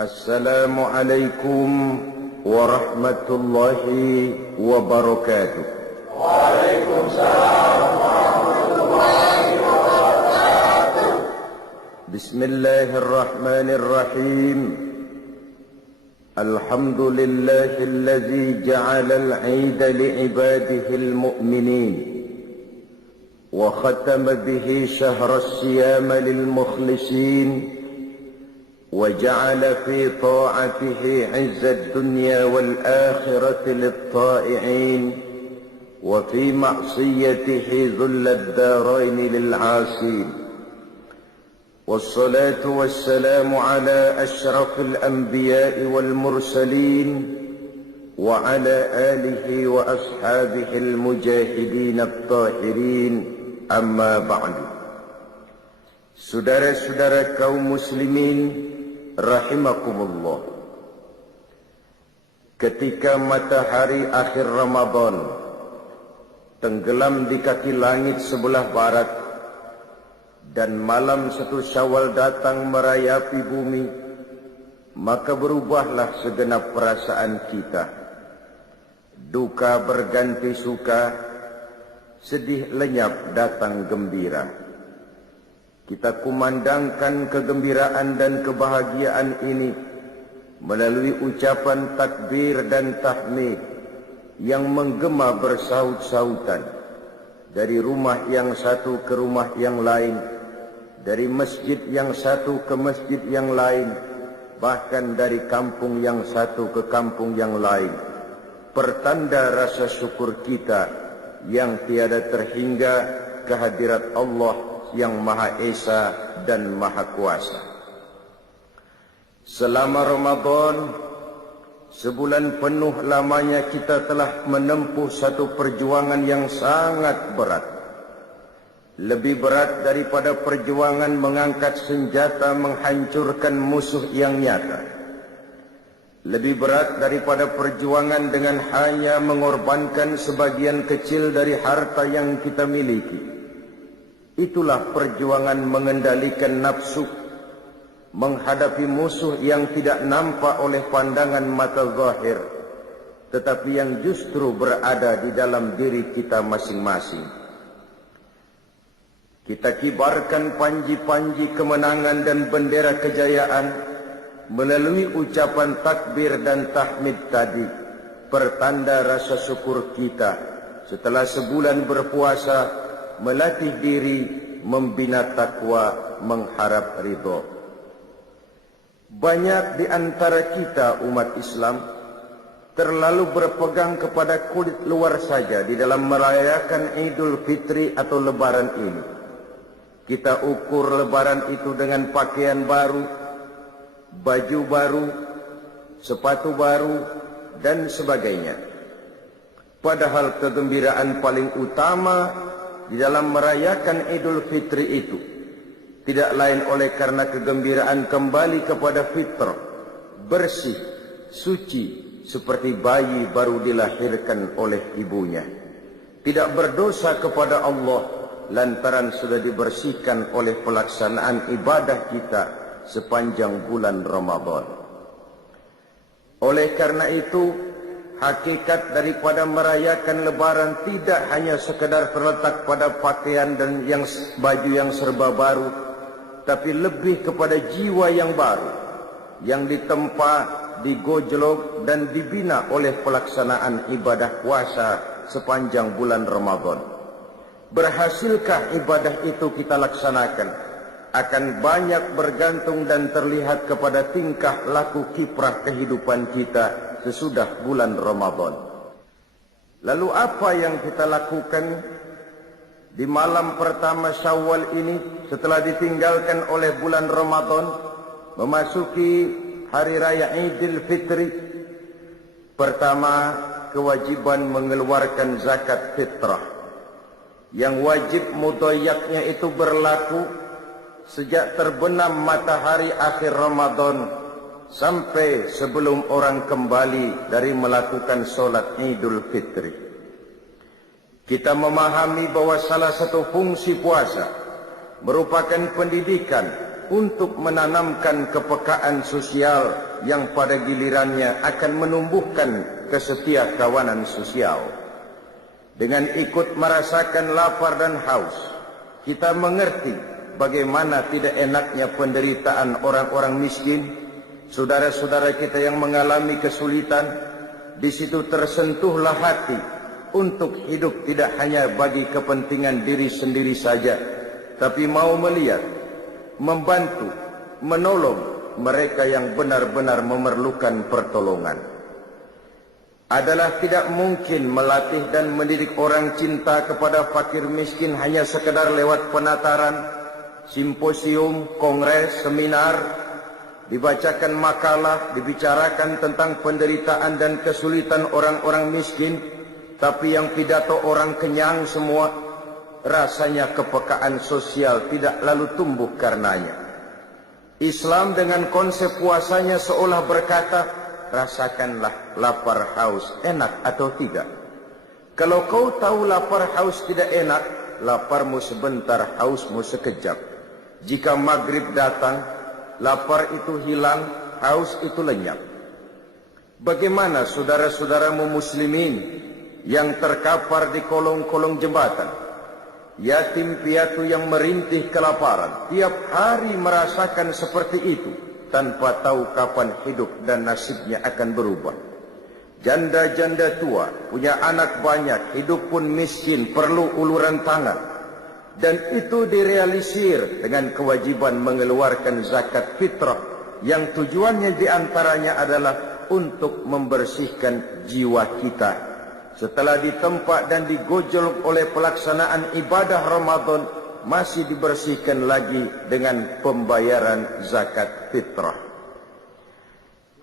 Assalamualaikum warahmatullahi wabarakatuh. Waalaikumsalam warahmatullahi wabarakatuh. Bismillahirrahmanirrahim. Alhamdulillahilladzi ja'ala al-'ida li'ibadihi al-mu'minin wa khatama bihi shahra as-siyama lil-mukhlisin وجعل في طاعته عز الدنيا والآخرة للطائعين وفي معصيته ذل الدارين للعاصين والصلاة والسلام على أشرف الأنبياء والمرسلين وعلى آله وأصحابه المجاهدين الطاهرين أما بعد. Saudara-saudara kaum muslimin rahimakumullah, ketika matahari akhir Ramadan tenggelam di kaki langit sebelah barat dan malam 1 Syawal datang merayapi bumi, maka berubahlah segenap perasaan kita. Duka berganti suka, sedih lenyap datang gembira. Kita kumandangkan kegembiraan dan kebahagiaan ini melalui ucapan takbir dan tahmid yang menggema bersaut-sautan dari rumah yang satu ke rumah yang lain, dari masjid yang satu ke masjid yang lain, bahkan dari kampung yang satu ke kampung yang lain. Pertanda rasa syukur kita yang tiada terhingga kehadirat Allah yang Maha Esa dan Maha Kuasa. Selama Ramadan, sebulan penuh lamanya kita telah menempuh satu perjuangan yang sangat berat. Lebih berat daripada perjuangan mengangkat senjata menghancurkan musuh yang nyata. Lebih berat daripada perjuangan dengan hanya mengorbankan sebagian kecil dari harta yang kita miliki. Itulah perjuangan mengendalikan nafsu, menghadapi musuh yang tidak nampak oleh pandangan mata zahir, tetapi yang justru berada di dalam diri kita masing-masing. Kita kibarkan panji-panji kemenangan dan bendera kejayaan melalui ucapan takbir dan tahmid tadi, pertanda rasa syukur kita setelah sebulan berpuasa, melatih diri, membina takwa, mengharap ridho. Banyak di antara kita umat Islam terlalu berpegang kepada kulit luar saja di dalam merayakan Idul Fitri atau Lebaran ini. Kita ukur Lebaran itu dengan pakaian baru, baju baru, sepatu baru, dan sebagainya. Padahal kegembiraan paling utama di dalam merayakan Idul Fitri itu tidak lain oleh karena kegembiraan kembali kepada fitrah, bersih, suci, seperti bayi baru dilahirkan oleh ibunya. Tidak berdosa kepada Allah lantaran sudah dibersihkan oleh pelaksanaan ibadah kita sepanjang bulan Ramadan. Oleh karena itu, hakikat daripada merayakan Lebaran tidak hanya sekedar terletak pada pakaian dan baju yang serba baru, tapi lebih kepada jiwa yang baru, yang ditempa, digojlok dan dibina oleh pelaksanaan ibadah puasa sepanjang bulan Ramadan. Berhasilkah ibadah itu kita laksanakan? Akan banyak bergantung dan terlihat kepada tingkah laku kiprah kehidupan kita sesudah bulan Ramadan. Lalu apa yang kita lakukan di malam pertama Syawal ini setelah ditinggalkan oleh bulan Ramadan, memasuki hari raya Idul Fitri? Pertama, kewajiban mengeluarkan zakat fitrah. Yang wajib mudhayyaqnya itu berlaku sejak terbenam matahari akhir Ramadan sampai sebelum orang kembali dari melakukan solat Idul Fitri. Kita memahami bahwa salah satu fungsi puasa merupakan pendidikan untuk menanamkan kepekaan sosial yang pada gilirannya akan menumbuhkan kesetiakawanan sosial. Dengan ikut merasakan lapar dan haus, kita mengerti bagaimana tidak enaknya penderitaan orang-orang miskin, saudara-saudara kita yang mengalami kesulitan. Di situ tersentuhlah hati untuk hidup tidak hanya bagi kepentingan diri sendiri saja, tapi mau melihat, membantu, menolong mereka yang benar-benar memerlukan pertolongan. Adalah tidak mungkin melatih dan mendidik orang cinta kepada fakir miskin hanya sekedar lewat penataran, simposium, kongres, seminar, dibacakan makalah, dibicarakan tentang penderitaan dan kesulitan orang-orang miskin, tapi yang pidato orang kenyang semua, rasanya kepekaan sosial tidak lalu tumbuh karenanya. Islam dengan konsep puasanya seolah berkata, rasakanlah lapar haus enak atau tidak. Kalau kau tahu lapar haus tidak enak, laparmu sebentar, hausmu sekejap. Jika maghrib datang, lapar itu hilang, haus itu lenyap. Bagaimana saudara-saudaramu muslimin yang terkapar di kolong-kolong jembatan, yatim piatu yang merintih kelaparan, tiap hari merasakan seperti itu, tanpa tahu kapan hidup dan nasibnya akan berubah. Janda-janda tua, punya anak banyak, hidup pun miskin, perlu uluran tangan. Dan itu direalisir dengan kewajiban mengeluarkan zakat fitrah, yang tujuannya diantaranya adalah untuk membersihkan jiwa kita. Setelah ditempa dan digojol oleh pelaksanaan ibadah Ramadan, masih dibersihkan lagi dengan pembayaran zakat fitrah.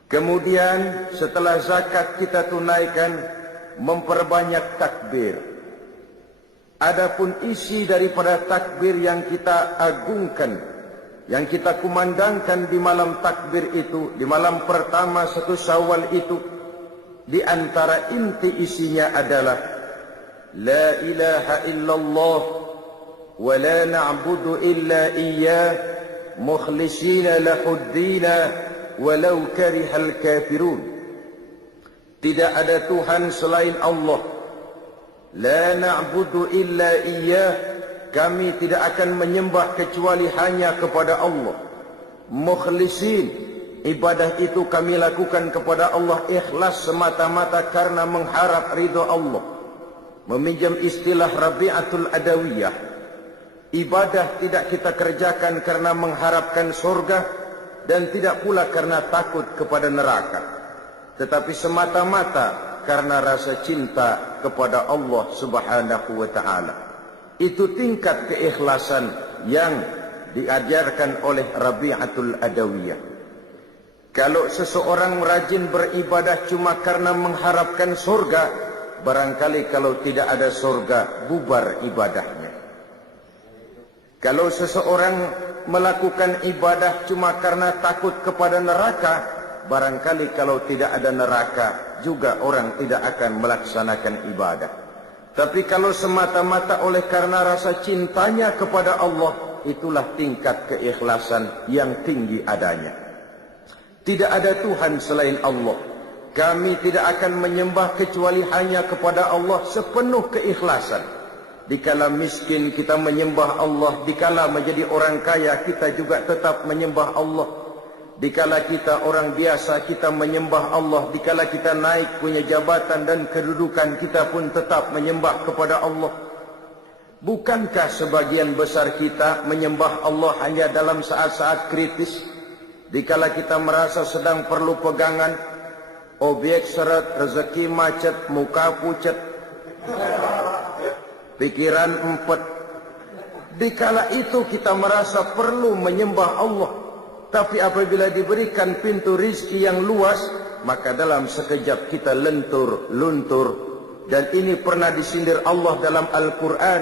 Kemudian setelah zakat kita tunaikan, memperbanyak takbir. Adapun isi daripada takbir yang kita agungkan, yang kita kumandangkan di malam takbir itu, di malam pertama 1 Syawal itu, di antara inti isinya adalah La ilaha illallah ولا نعبد إلا إياه مخلصين له الدين ولو كره الكافرون. Tidak ada Tuhan selain Allah. La na'budu illa iyyah, kami tidak akan menyembah kecuali hanya kepada Allah. Mukhlisin, ibadah itu kami lakukan kepada Allah ikhlas semata-mata karena mengharap ridha Allah. Meminjam istilah Rabi'atul Adawiyah, ibadah tidak kita kerjakan karena mengharapkan surga dan tidak pula karena takut kepada neraka, tetapi semata-mata karena rasa cinta kepada Allah Subhanahu wa taala. Itu tingkat keikhlasan yang diajarkan oleh Rabi'atul Adawiyah. Kalau seseorang rajin beribadah cuma karena mengharapkan surga, barangkali kalau tidak ada surga, bubar ibadahnya. Kalau seseorang melakukan ibadah cuma karena takut kepada neraka, barangkali kalau tidak ada neraka juga orang tidak akan melaksanakan ibadah. Tapi kalau semata-mata oleh karena rasa cintanya kepada Allah, itulah tingkat keikhlasan yang tinggi adanya. Tidak ada Tuhan selain Allah. Kami tidak akan menyembah kecuali hanya kepada Allah sepenuh keikhlasan. Dikala miskin kita menyembah Allah, dikala menjadi orang kaya kita juga tetap menyembah Allah. Dikala kita orang biasa kita menyembah Allah, dikala kita naik punya jabatan dan kedudukan kita pun tetap menyembah kepada Allah. Bukankah sebagian besar kita menyembah Allah hanya dalam saat-saat kritis? Dikala kita merasa sedang perlu pegangan, objek seret, rezeki macet, muka pucat, pikiran empet. Dikala itu kita merasa perlu menyembah Allah. Tapi apabila diberikan pintu rizki yang luas, maka dalam sekejap kita lentur, luntur. Dan ini pernah disindir Allah dalam Al-Quran.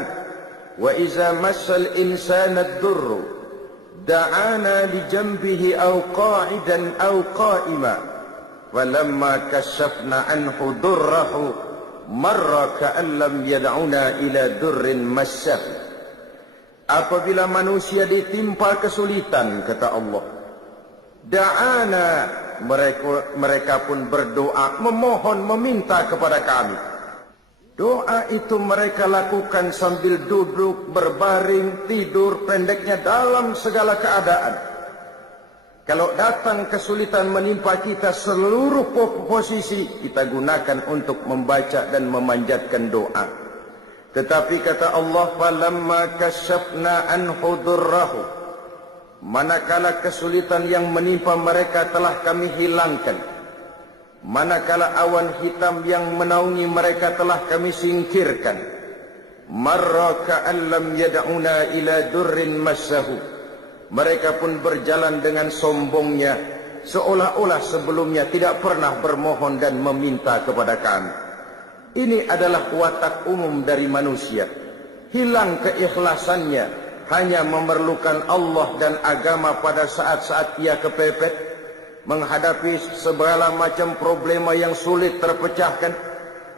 Wa iza massal insana ad-durru da'ana li jambihi aw qa'idan aw qa'ima. Walamma kashafna anhu durrahu marra ka'an lam yad'una ila durrin massah. Apabila manusia ditimpa kesulitan, kata Allah, da'ana, mereka pun berdoa, memohon, meminta kepada kami. Doa itu mereka lakukan sambil duduk, berbaring, tidur, pendeknya dalam segala keadaan. Kalau datang kesulitan menimpa kita, seluruh posisi kita gunakan untuk membaca dan memanjatkan doa. Tetapi kata Allah, falamma kasyafna anhu durrahu, manakala kesulitan yang menimpa mereka telah kami hilangkan, manakala awan hitam yang menaungi mereka telah kami singkirkan, marra ka'an lam yad'una ila durrin massahu, mereka pun berjalan dengan sombongnya, seolah-olah sebelumnya tidak pernah bermohon dan meminta kepada kami. Ini adalah watak umum dari manusia. Hilang keikhlasannya, hanya memerlukan Allah dan agama pada saat-saat ia kepepet, menghadapi segala macam problema yang sulit terpecahkan.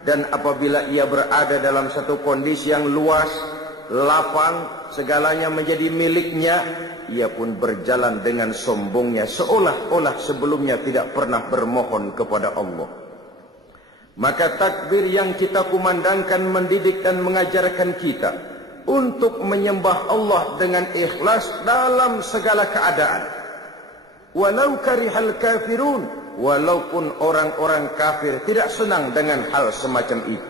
Dan apabila ia berada dalam satu kondisi yang luas, lapang, segalanya menjadi miliknya, ia pun berjalan dengan sombongnya, seolah-olah sebelumnya tidak pernah bermohon kepada Allah. Maka takbir yang kita kumandangkan mendidik dan mengajarkan kita untuk menyembah Allah dengan ikhlas dalam segala keadaan. Walau karihal kafirun, walaupun orang-orang kafir tidak senang dengan hal semacam itu.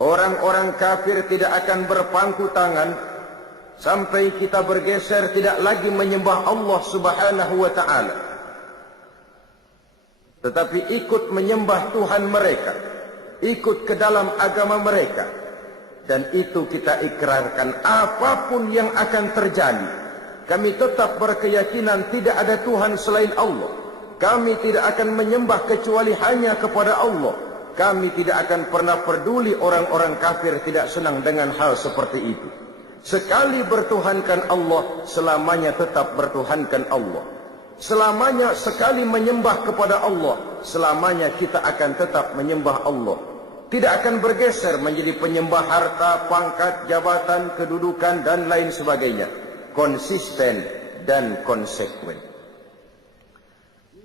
Orang-orang kafir tidak akan berpangku tangan sampai kita bergeser tidak lagi menyembah Allah Subhanahu wa ta'ala, tetapi ikut menyembah Tuhan mereka, ikut ke dalam agama mereka. Dan itu kita ikrarkan, apapun yang akan terjadi, kami tetap berkeyakinan tidak ada Tuhan selain Allah. Kami tidak akan menyembah kecuali hanya kepada Allah. Kami tidak akan pernah peduli orang-orang kafir tidak senang dengan hal seperti itu. Sekali bertuhankan Allah, selamanya tetap bertuhankan Allah. Selamanya sekali menyembah kepada Allah, selamanya kita akan tetap menyembah Allah. Tidak akan bergeser menjadi penyembah harta, pangkat, jabatan, kedudukan dan lain sebagainya. Konsisten dan konsekuen.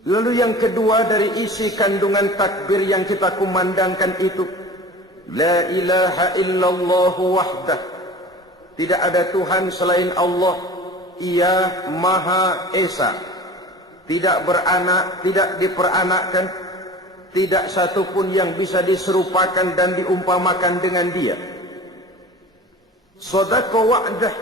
Lalu yang kedua dari isi kandungan takbir yang kita kumandangkan itu, la ilaha illallah wahdah, tidak ada Tuhan selain Allah, Ia Maha Esa. Tidak beranak, tidak diperanakkan, tidak satupun yang bisa diserupakan dan diumpamakan dengan Dia. Sadaqa wa'dah,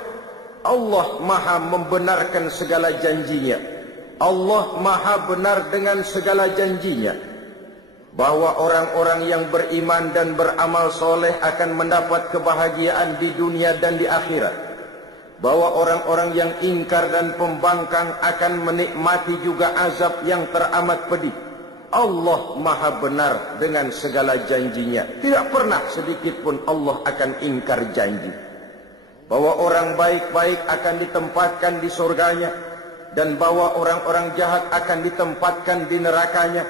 Allah Maha membenarkan segala janjinya. Allah Maha benar dengan segala janjinya, bahwa orang-orang yang beriman dan beramal soleh akan mendapat kebahagiaan di dunia dan di akhirat, bahwa orang-orang yang ingkar dan pembangkang akan menikmati juga azab yang teramat pedih. Allah Maha benar dengan segala janjinya. Tidak pernah sedikit pun Allah akan ingkar janji. Bahwa orang baik-baik akan ditempatkan di surganya, dan bahwa orang-orang jahat akan ditempatkan di nerakanya.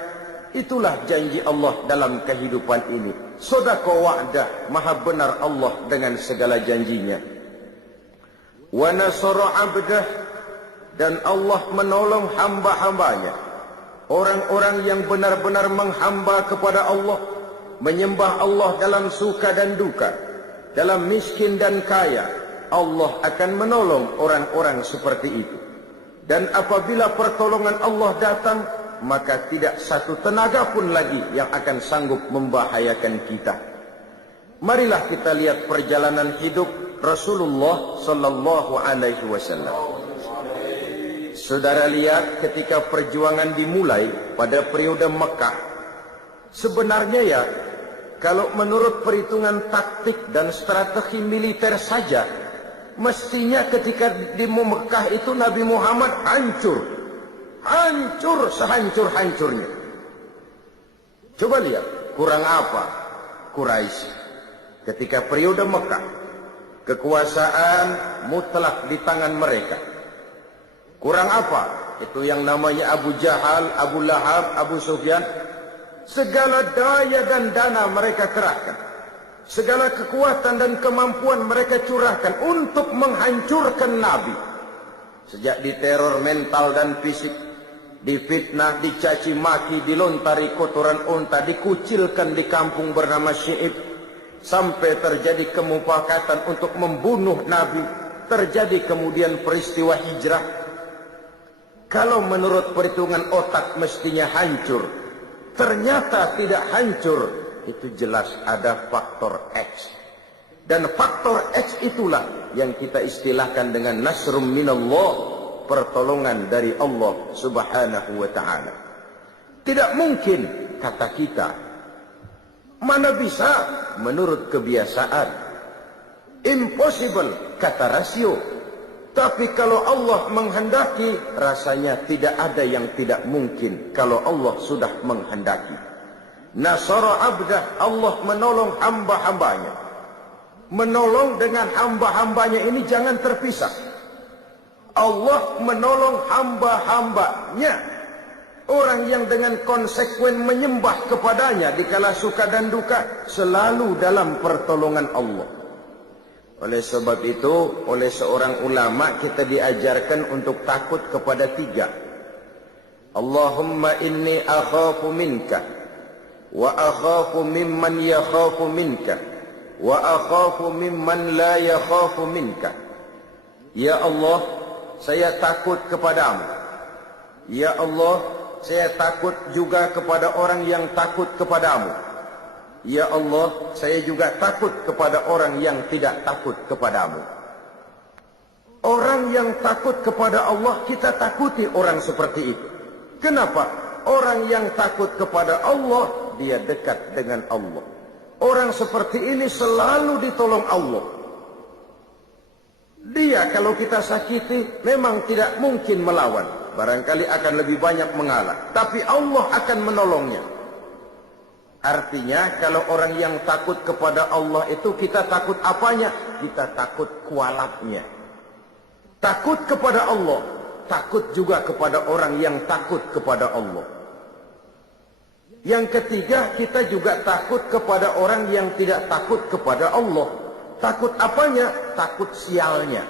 Itulah janji Allah dalam kehidupan ini. Sadaqa wa'dah, Maha benar Allah dengan segala janjinya. Wa nasara 'abdah, dan Allah menolong hamba-hambanya, orang-orang yang benar-benar menghamba kepada Allah, menyembah Allah dalam suka dan duka, dalam miskin dan kaya. Allah akan menolong orang-orang seperti itu. Dan apabila pertolongan Allah datang, maka tidak satu tenaga pun lagi yang akan sanggup membahayakan kita. Marilah kita lihat perjalanan hidup Rasulullah sallallahu alaihi wasallam. Saudara lihat ketika perjuangan dimulai pada periode Mekah. Sebenarnya ya, kalau menurut perhitungan taktik dan strategi militer saja, mestinya ketika di Mekah itu Nabi Muhammad hancur. Hancur sehancur-hancurnya. Coba lihat, kurang apa Quraisy ketika periode Mekah. Kekuasaan mutlak di tangan mereka. Kurang apa? Itu yang namanya Abu Jahal, Abu Lahab, Abu Sufyan. Segala daya dan dana mereka kerahkan. segala kekuatan dan kemampuan mereka curahkan untuk menghancurkan Nabi. Sejak diteror mental dan fisik, difitnah, dicaci maki, dilontari kotoran unta, dikucilkan di kampung bernama Syi'ib, sampai terjadi kemufakatan untuk membunuh Nabi, terjadi kemudian peristiwa hijrah. Kalau menurut perhitungan otak mestinya hancur, ternyata tidak hancur. Itu jelas ada faktor X. Dan faktor X itulah yang kita istilahkan dengan nasrum minallah, pertolongan dari Allah subhanahu wa ta'ala. Tidak mungkin, kata kita. Mana bisa menurut kebiasaan. Impossible, kata rasio. Tapi kalau Allah menghendaki, rasanya tidak ada yang tidak mungkin kalau Allah sudah menghendaki. Nasara abdah, Allah menolong hamba-hambanya. Menolong dengan hamba-hambanya ini jangan terpisah. Allah menolong hamba-hambanya. Orang yang dengan konsekuen menyembah kepadanya dikala suka dan duka, selalu dalam pertolongan Allah. Oleh sebab itu, oleh seorang ulama kita diajarkan untuk takut kepada tiga. Allahumma inni akhafu minka, wa akhafu mimman yakhafu minka, wa akhafu mimman la yakhafu minka. Ya Allah, saya takut kepadamu. Ya Allah, saya takut juga kepada orang yang takut kepadamu. Ya Allah, saya juga takut kepada orang yang tidak takut kepadamu. Orang yang takut kepada Allah, kita takuti orang seperti itu. Kenapa? Orang yang takut kepada Allah, dia dekat dengan Allah. Orang seperti ini selalu ditolong Allah. Dia kalau kita sakiti memang tidak mungkin melawan. Barangkali akan lebih banyak mengalah. Tapi Allah akan menolongnya. Artinya kalau orang yang takut kepada Allah itu kita takut apanya? Kita takut kualatnya. Takut kepada Allah. Takut juga kepada orang yang takut kepada Allah. Yang ketiga, kita juga takut kepada orang yang tidak takut kepada Allah. Takut apanya? Takut sialnya.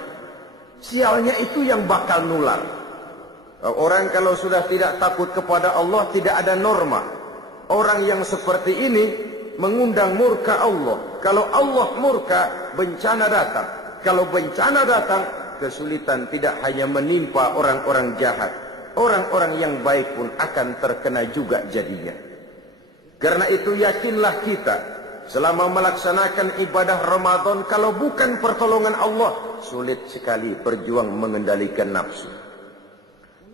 Sialnya itu yang bakal nular. Orang kalau sudah tidak takut kepada Allah, tidak ada norma. Orang yang seperti ini mengundang murka Allah. Kalau Allah murka, bencana datang. Kalau bencana datang, kesulitan tidak hanya menimpa orang-orang jahat. Orang-orang yang baik pun akan terkena juga jadinya. Karena itu yakinlah kita, selama melaksanakan ibadah Ramadan, kalau bukan pertolongan Allah, sulit sekali berjuang mengendalikan nafsu.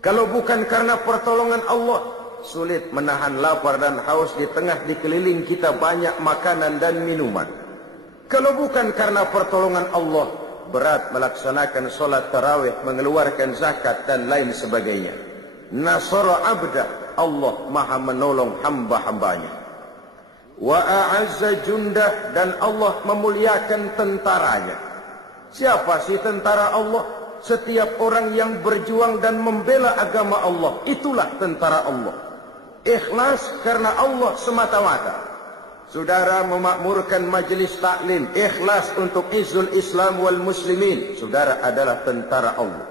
Kalau bukan karena pertolongan Allah, sulit menahan lapar dan haus di tengah dikeliling kita banyak makanan dan minuman. Kalau bukan karena pertolongan Allah, berat melaksanakan solat tarawih, mengeluarkan zakat dan lain sebagainya. Nasara abda, Allah maha menolong hamba-hambanya. Wa a'azza jundah, dan Allah memuliakan tentaranya. Siapa sih tentara Allah? Setiap orang yang berjuang dan membela agama Allah, itulah tentara Allah. Ikhlas karena Allah semata-mata. Saudara memakmurkan majelis taklim, ikhlas untuk izul Islam wal muslimin, saudara adalah tentara Allah.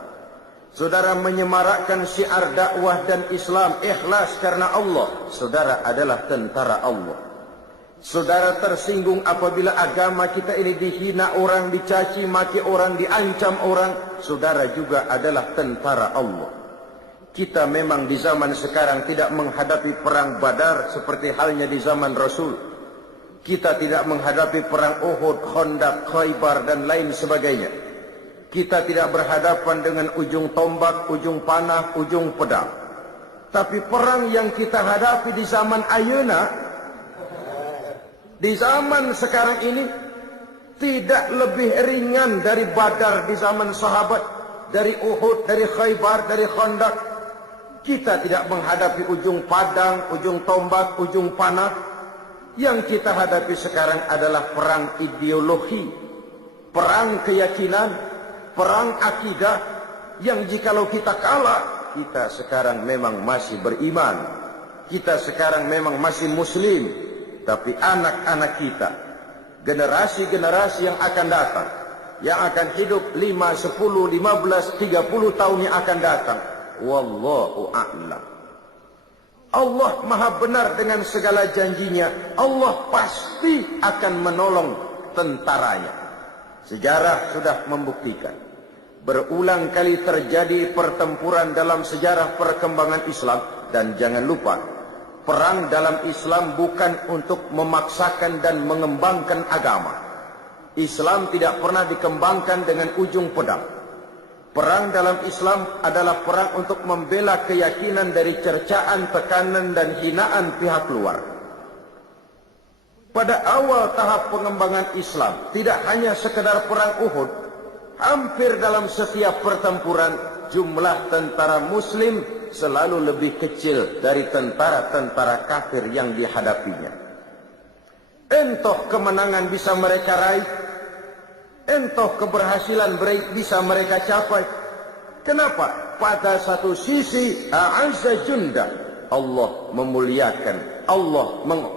Saudara menyemarakkan syiar dakwah dan Islam, ikhlas karena Allah, saudara adalah tentara Allah. Saudara tersinggung apabila agama kita ini dihina orang, dicaci maki orang, diancam orang, saudara juga adalah tentara Allah. Kita memang di zaman sekarang tidak menghadapi perang Badar seperti halnya di zaman Rasul. Kita tidak menghadapi perang Uhud, Khandaq, Khaybar dan lain sebagainya. Kita tidak berhadapan dengan ujung tombak, ujung panah, ujung pedang. Tapi perang yang kita hadapi di zaman ayeuna, di zaman sekarang ini, tidak lebih ringan dari Badar di zaman sahabat, dari Uhud, dari Khaybar, dari Khandaq. Kita tidak menghadapi ujung padang, ujung tombak, ujung panah. Yang kita hadapi sekarang adalah perang ideologi, perang keyakinan, perang akidah, yang jikalau kita kalah, kita sekarang memang masih beriman. Kita sekarang memang masih muslim. Tapi anak-anak kita, generasi-generasi yang akan datang, yang akan hidup 5, 10, 15, 30 tahun yang akan datang. Wallahu a'lam. Allah maha benar dengan segala janjinya. Allah pasti akan menolong tentaranya. Sejarah sudah membuktikan. Berulang kali terjadi pertempuran dalam sejarah perkembangan Islam. Dan jangan lupa, perang dalam Islam bukan untuk memaksakan dan mengembangkan agama. Islam tidak pernah dikembangkan dengan ujung pedang. Perang dalam Islam adalah perang untuk membela keyakinan dari cercaan, tekanan, dan hinaan pihak luar. Pada awal tahap pengembangan Islam, tidak hanya sekedar perang Uhud, hampir dalam setiap pertempuran, jumlah tentara Muslim selalu lebih kecil dari tentara-tentara kafir yang dihadapinya. Entah kemenangan bisa mereka raih, entah keberhasilan bisa mereka capai. Kenapa? Pada satu sisi, a'azza junda, Allah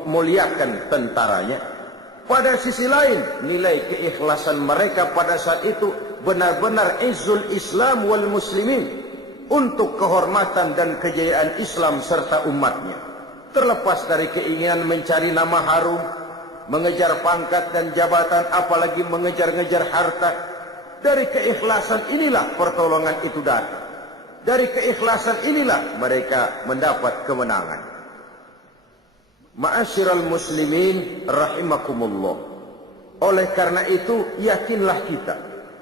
memuliakan tentaranya. Pada sisi lain, nilai keikhlasan mereka pada saat itu benar-benar izzul Islam wal muslimin, untuk kehormatan dan kejayaan Islam serta umatnya. Terlepas dari keinginan mencari nama harum, mengejar pangkat dan jabatan, apalagi mengejar-ngejar harta, dari keikhlasan inilah pertolongan itu datang. Dari keikhlasan inilah mereka mendapat kemenangan. Ma'asyiral muslimin rahimakumullah. Oleh karena itu, yakinlah kita,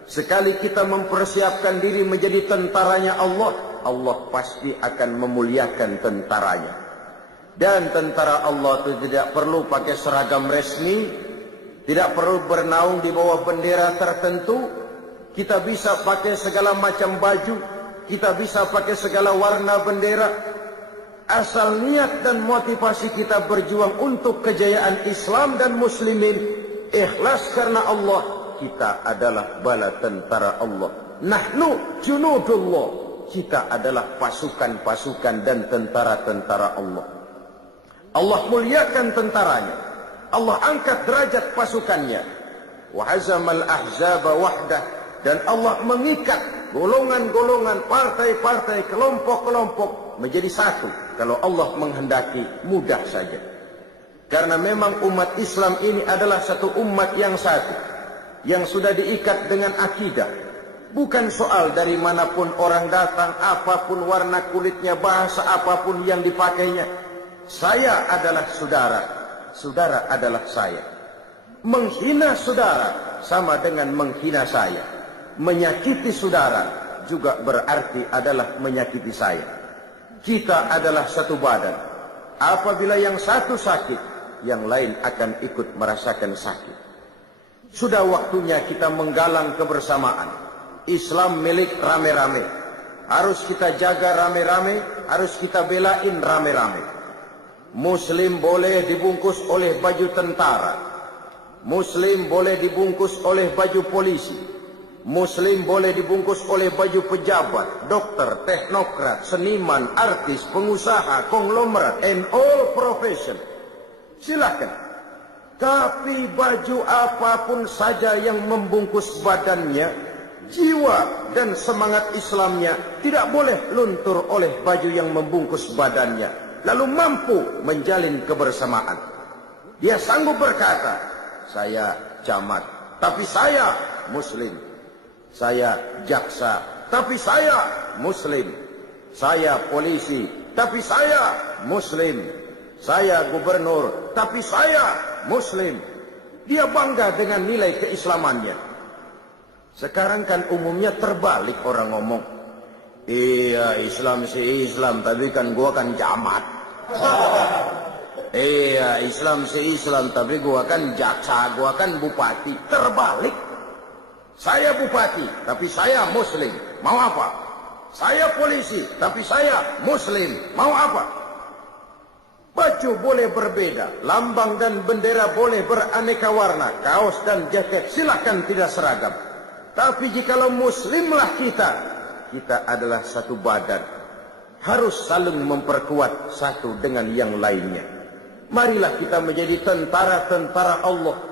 sekali kita mempersiapkan diri menjadi tentaranya Allah, Allah pasti akan memuliakan tentaranya. Dan tentara Allah itu tidak perlu pakai seragam resmi, tidak perlu bernaung di bawah bendera tertentu. Kita bisa pakai segala macam baju, kita bisa pakai segala warna bendera. Asal niat dan motivasi kita berjuang untuk kejayaan Islam dan muslimin, ikhlas karena Allah, kita adalah bala tentara Allah. Nahnu junudullah, kita adalah pasukan-pasukan dan tentara-tentara Allah. Allah muliakan tentaranya, Allah angkat derajat pasukannya. Wa hazamal ahzaba wahdah, dan Allah mengikat golongan-golongan, partai-partai, kelompok-kelompok menjadi satu. Kalau Allah menghendaki, mudah saja. Karena memang umat Islam ini adalah satu umat yang satu, yang sudah diikat dengan akidah. Bukan soal dari manapun orang datang, apapun warna kulitnya, bahasa apapun yang dipakainya. Saya adalah saudara, saudara adalah saya. Menghina saudara sama dengan menghina saya. Menyakiti saudara juga berarti adalah menyakiti saya. Kita adalah satu badan. Apabila yang satu sakit, yang lain akan ikut merasakan sakit. Sudah waktunya kita menggalang kebersamaan. Islam milik rame-rame. Harus kita jaga rame-rame, harus kita belain rame-rame. Muslim boleh dibungkus oleh baju tentara. Muslim boleh dibungkus oleh baju polisi. Muslim boleh dibungkus oleh baju pejabat, dokter, teknokrat, seniman, artis, pengusaha, konglomerat, and all profession. Silakan. Tapi baju apapun saja yang membungkus badannya, jiwa dan semangat Islamnya tidak boleh luntur oleh baju yang membungkus badannya, lalu mampu menjalin kebersamaan. Dia sanggup berkata, saya camat, tapi saya Muslim. Saya jaksa, tapi saya Muslim. Saya polisi, tapi saya Muslim. Saya gubernur, tapi saya Muslim. Dia bangga dengan nilai keislamannya. Sekarang kan umumnya terbalik orang ngomong. Iya, Islam sih Islam, tapi kan gua kan camat. Iya, Islam sih Islam, tapi gua kan jaksa, gua kan bupati. Terbalik. Saya bupati, tapi saya Muslim. Mau apa? Saya polisi, tapi saya Muslim. Mau apa? Baju boleh berbeda, lambang dan bendera boleh beraneka warna, kaos dan jaket silakan tidak seragam. Tapi jikalau Muslimlah kita adalah satu badan. Harus saling memperkuat satu dengan yang lainnya. Marilah kita menjadi tentara-tentara Allah.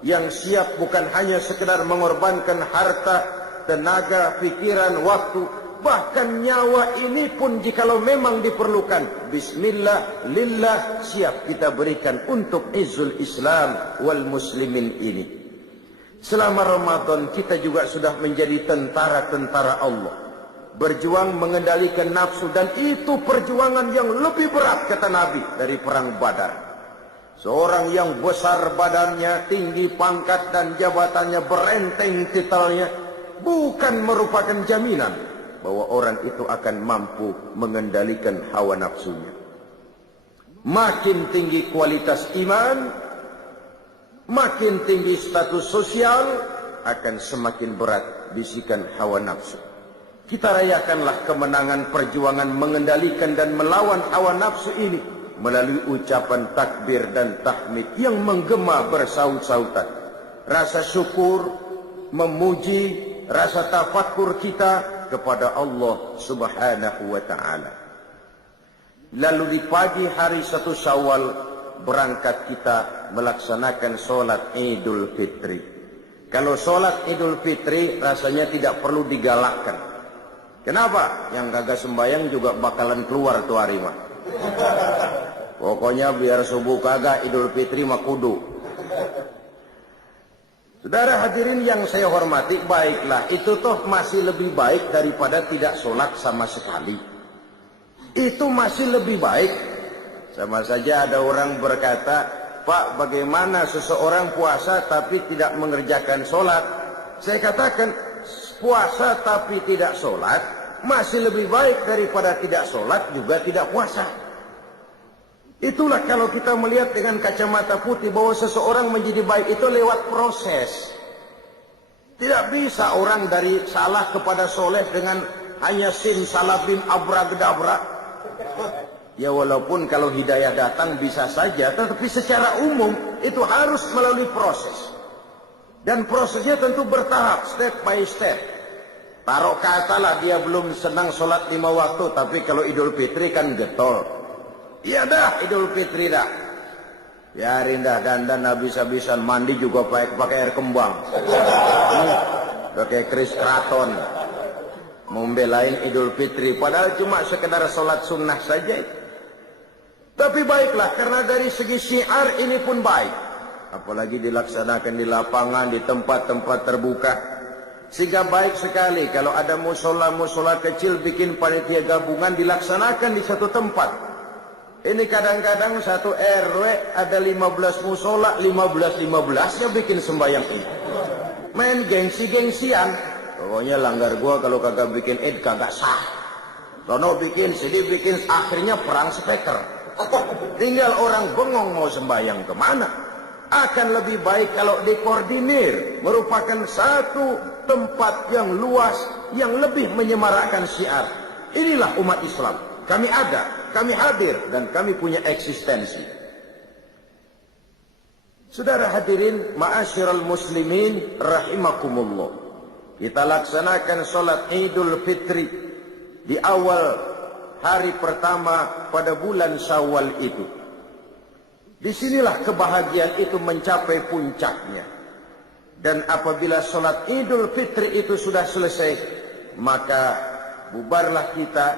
yang siap bukan hanya sekedar mengorbankan harta, tenaga, pikiran, waktu, bahkan nyawa ini pun jikalau memang diperlukan, bismillah, lillah, siap kita berikan untuk izzul Islam wal muslimin ini. Selama Ramadan kita juga sudah menjadi tentara-tentara Allah, berjuang mengendalikan nafsu, dan itu perjuangan yang lebih berat kata Nabi dari perang Badar. Seorang yang besar badannya, tinggi pangkat dan jabatannya, berenteng titelnya, bukan merupakan jaminan bahwa orang itu akan mampu mengendalikan hawa nafsunya. Makin tinggi kualitas iman, makin tinggi status sosial, akan semakin berat bisikan hawa nafsu. Kita rayakanlah kemenangan perjuangan mengendalikan dan melawan hawa nafsu ini melalui ucapan takbir dan tahmid yang menggema bersaut-sautan. Rasa syukur, memuji, rasa tafakur kita kepada Allah Subhanahu wa ta'ala. Lalu di pagi hari 1 Syawal berangkat kita melaksanakan sholat Idul Fitri. Kalau sholat Idul Fitri rasanya tidak perlu digalakkan. Kenapa? Yang kagak sembahyang juga bakalan keluar tuh hari mah. Pokoknya biar subuh kagak, Idul Fitri mah kudu. Saudara hadirin yang saya hormati, baiklah, itu toh masih lebih baik daripada tidak sholat sama sekali. Itu masih lebih baik. Sama saja ada orang berkata, Pak, bagaimana seseorang puasa tapi tidak mengerjakan sholat? Saya katakan, puasa tapi tidak sholat masih lebih baik daripada tidak sholat juga tidak puasa. Itulah kalau kita melihat dengan kacamata putih bahwa seseorang menjadi baik itu lewat proses. Tidak bisa orang dari salah kepada soleh dengan hanya sin salabim abragdabra. Ya walaupun kalau hidayah datang bisa saja, tetapi secara umum itu harus melalui proses. Dan prosesnya tentu bertahap, step by step. Taruh katalah dia belum senang sholat 5 waktu, tapi kalau Idul Fitri kan getol. Iya dah, Idul Fitri dah. Biarin dah, dandan habis-habisan, mandi juga pakai air kembang. Pakai kris kraton. Membelain Idul Fitri, padahal cuma sekedar sholat sunnah saja. Tapi baiklah, karena dari segi syiar ini pun baik. Apalagi dilaksanakan di lapangan, di tempat-tempat terbuka. Sehingga baik sekali kalau ada musola-musola kecil bikin panitia gabungan dilaksanakan di satu tempat. Ini kadang-kadang satu RW ada 15 musola, 15-15-nya bikin sembahyang ini. Main gengsi-gengsian. Pokoknya langgar gua kalau kagak bikin id kagak sah. Sono bikin, sini bikin, akhirnya perang speaker. Tinggal orang bengong mau sembahyang kemana. Akan lebih baik kalau dikoordinir, merupakan satu tempat yang luas, yang lebih menyemarakkan syiar. Inilah umat Islam. Kami ada, kami hadir, dan kami punya eksistensi. Saudara hadirin, ma'asyiral muslimin, rahimakumullah. Kita laksanakan sholat Idul Fitri di awal hari pertama pada bulan Syawal itu. Disinilah kebahagiaan itu mencapai puncaknya. Dan apabila sholat Idul Fitri itu sudah selesai, maka bubarlah kita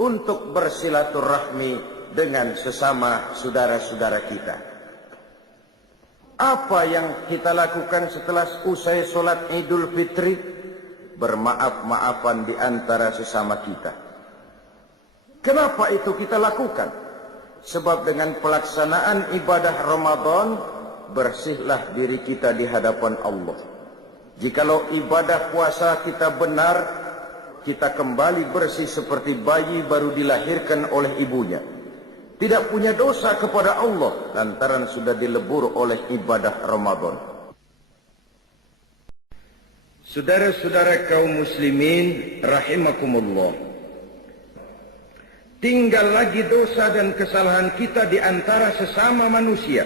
untuk bersilaturahmi dengan sesama saudara-saudara kita. Apa yang kita lakukan setelah usai sholat Idul Fitri? Bermaaf-maafan di antara sesama kita. Kenapa itu kita lakukan? Sebab dengan pelaksanaan ibadah Ramadan, bersihlah diri kita di hadapan Allah. Jikalau ibadah puasa kita benar, kita kembali bersih seperti bayi baru dilahirkan oleh ibunya. Tidak punya dosa kepada Allah lantaran sudah dilebur oleh ibadah Ramadan. Saudara-saudara kaum muslimin rahimakumullah. Tinggal lagi dosa dan kesalahan kita di antara sesama manusia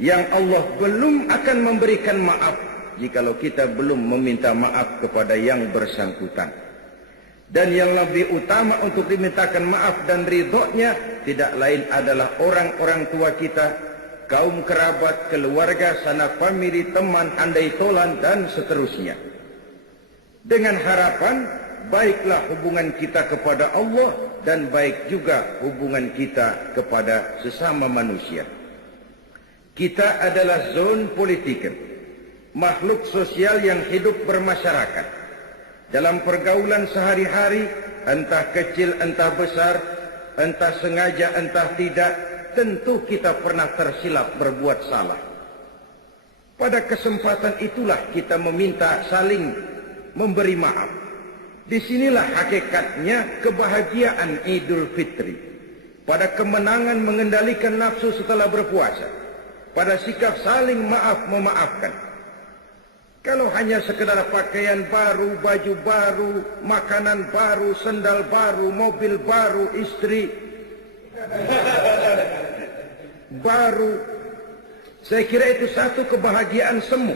yang Allah belum akan memberikan maaf jikalau kita belum meminta maaf kepada yang bersangkutan. Dan yang lebih utama untuk dimintakan maaf dan ridhonya tidak lain adalah orang-orang tua kita, kaum kerabat, keluarga, sanak famili, teman, andai tolan, dan seterusnya. Dengan harapan, baiklah hubungan kita kepada Allah dan baik juga hubungan kita kepada sesama manusia. Kita adalah zon politiker, makhluk sosial yang hidup bermasyarakat. Dalam pergaulan sehari-hari, entah kecil, entah besar, entah sengaja, entah tidak, tentu kita pernah tersilap berbuat salah. Pada kesempatan itulah kita meminta saling memberi maaf. Disinilah hakikatnya kebahagiaan Idul Fitri. Pada kemenangan mengendalikan nafsu setelah berpuasa. Pada sikap saling maaf memaafkan. Kalau hanya sekedar pakaian baru, baju baru, makanan baru, sendal baru, mobil baru, istri baru, saya kira itu satu kebahagiaan semu.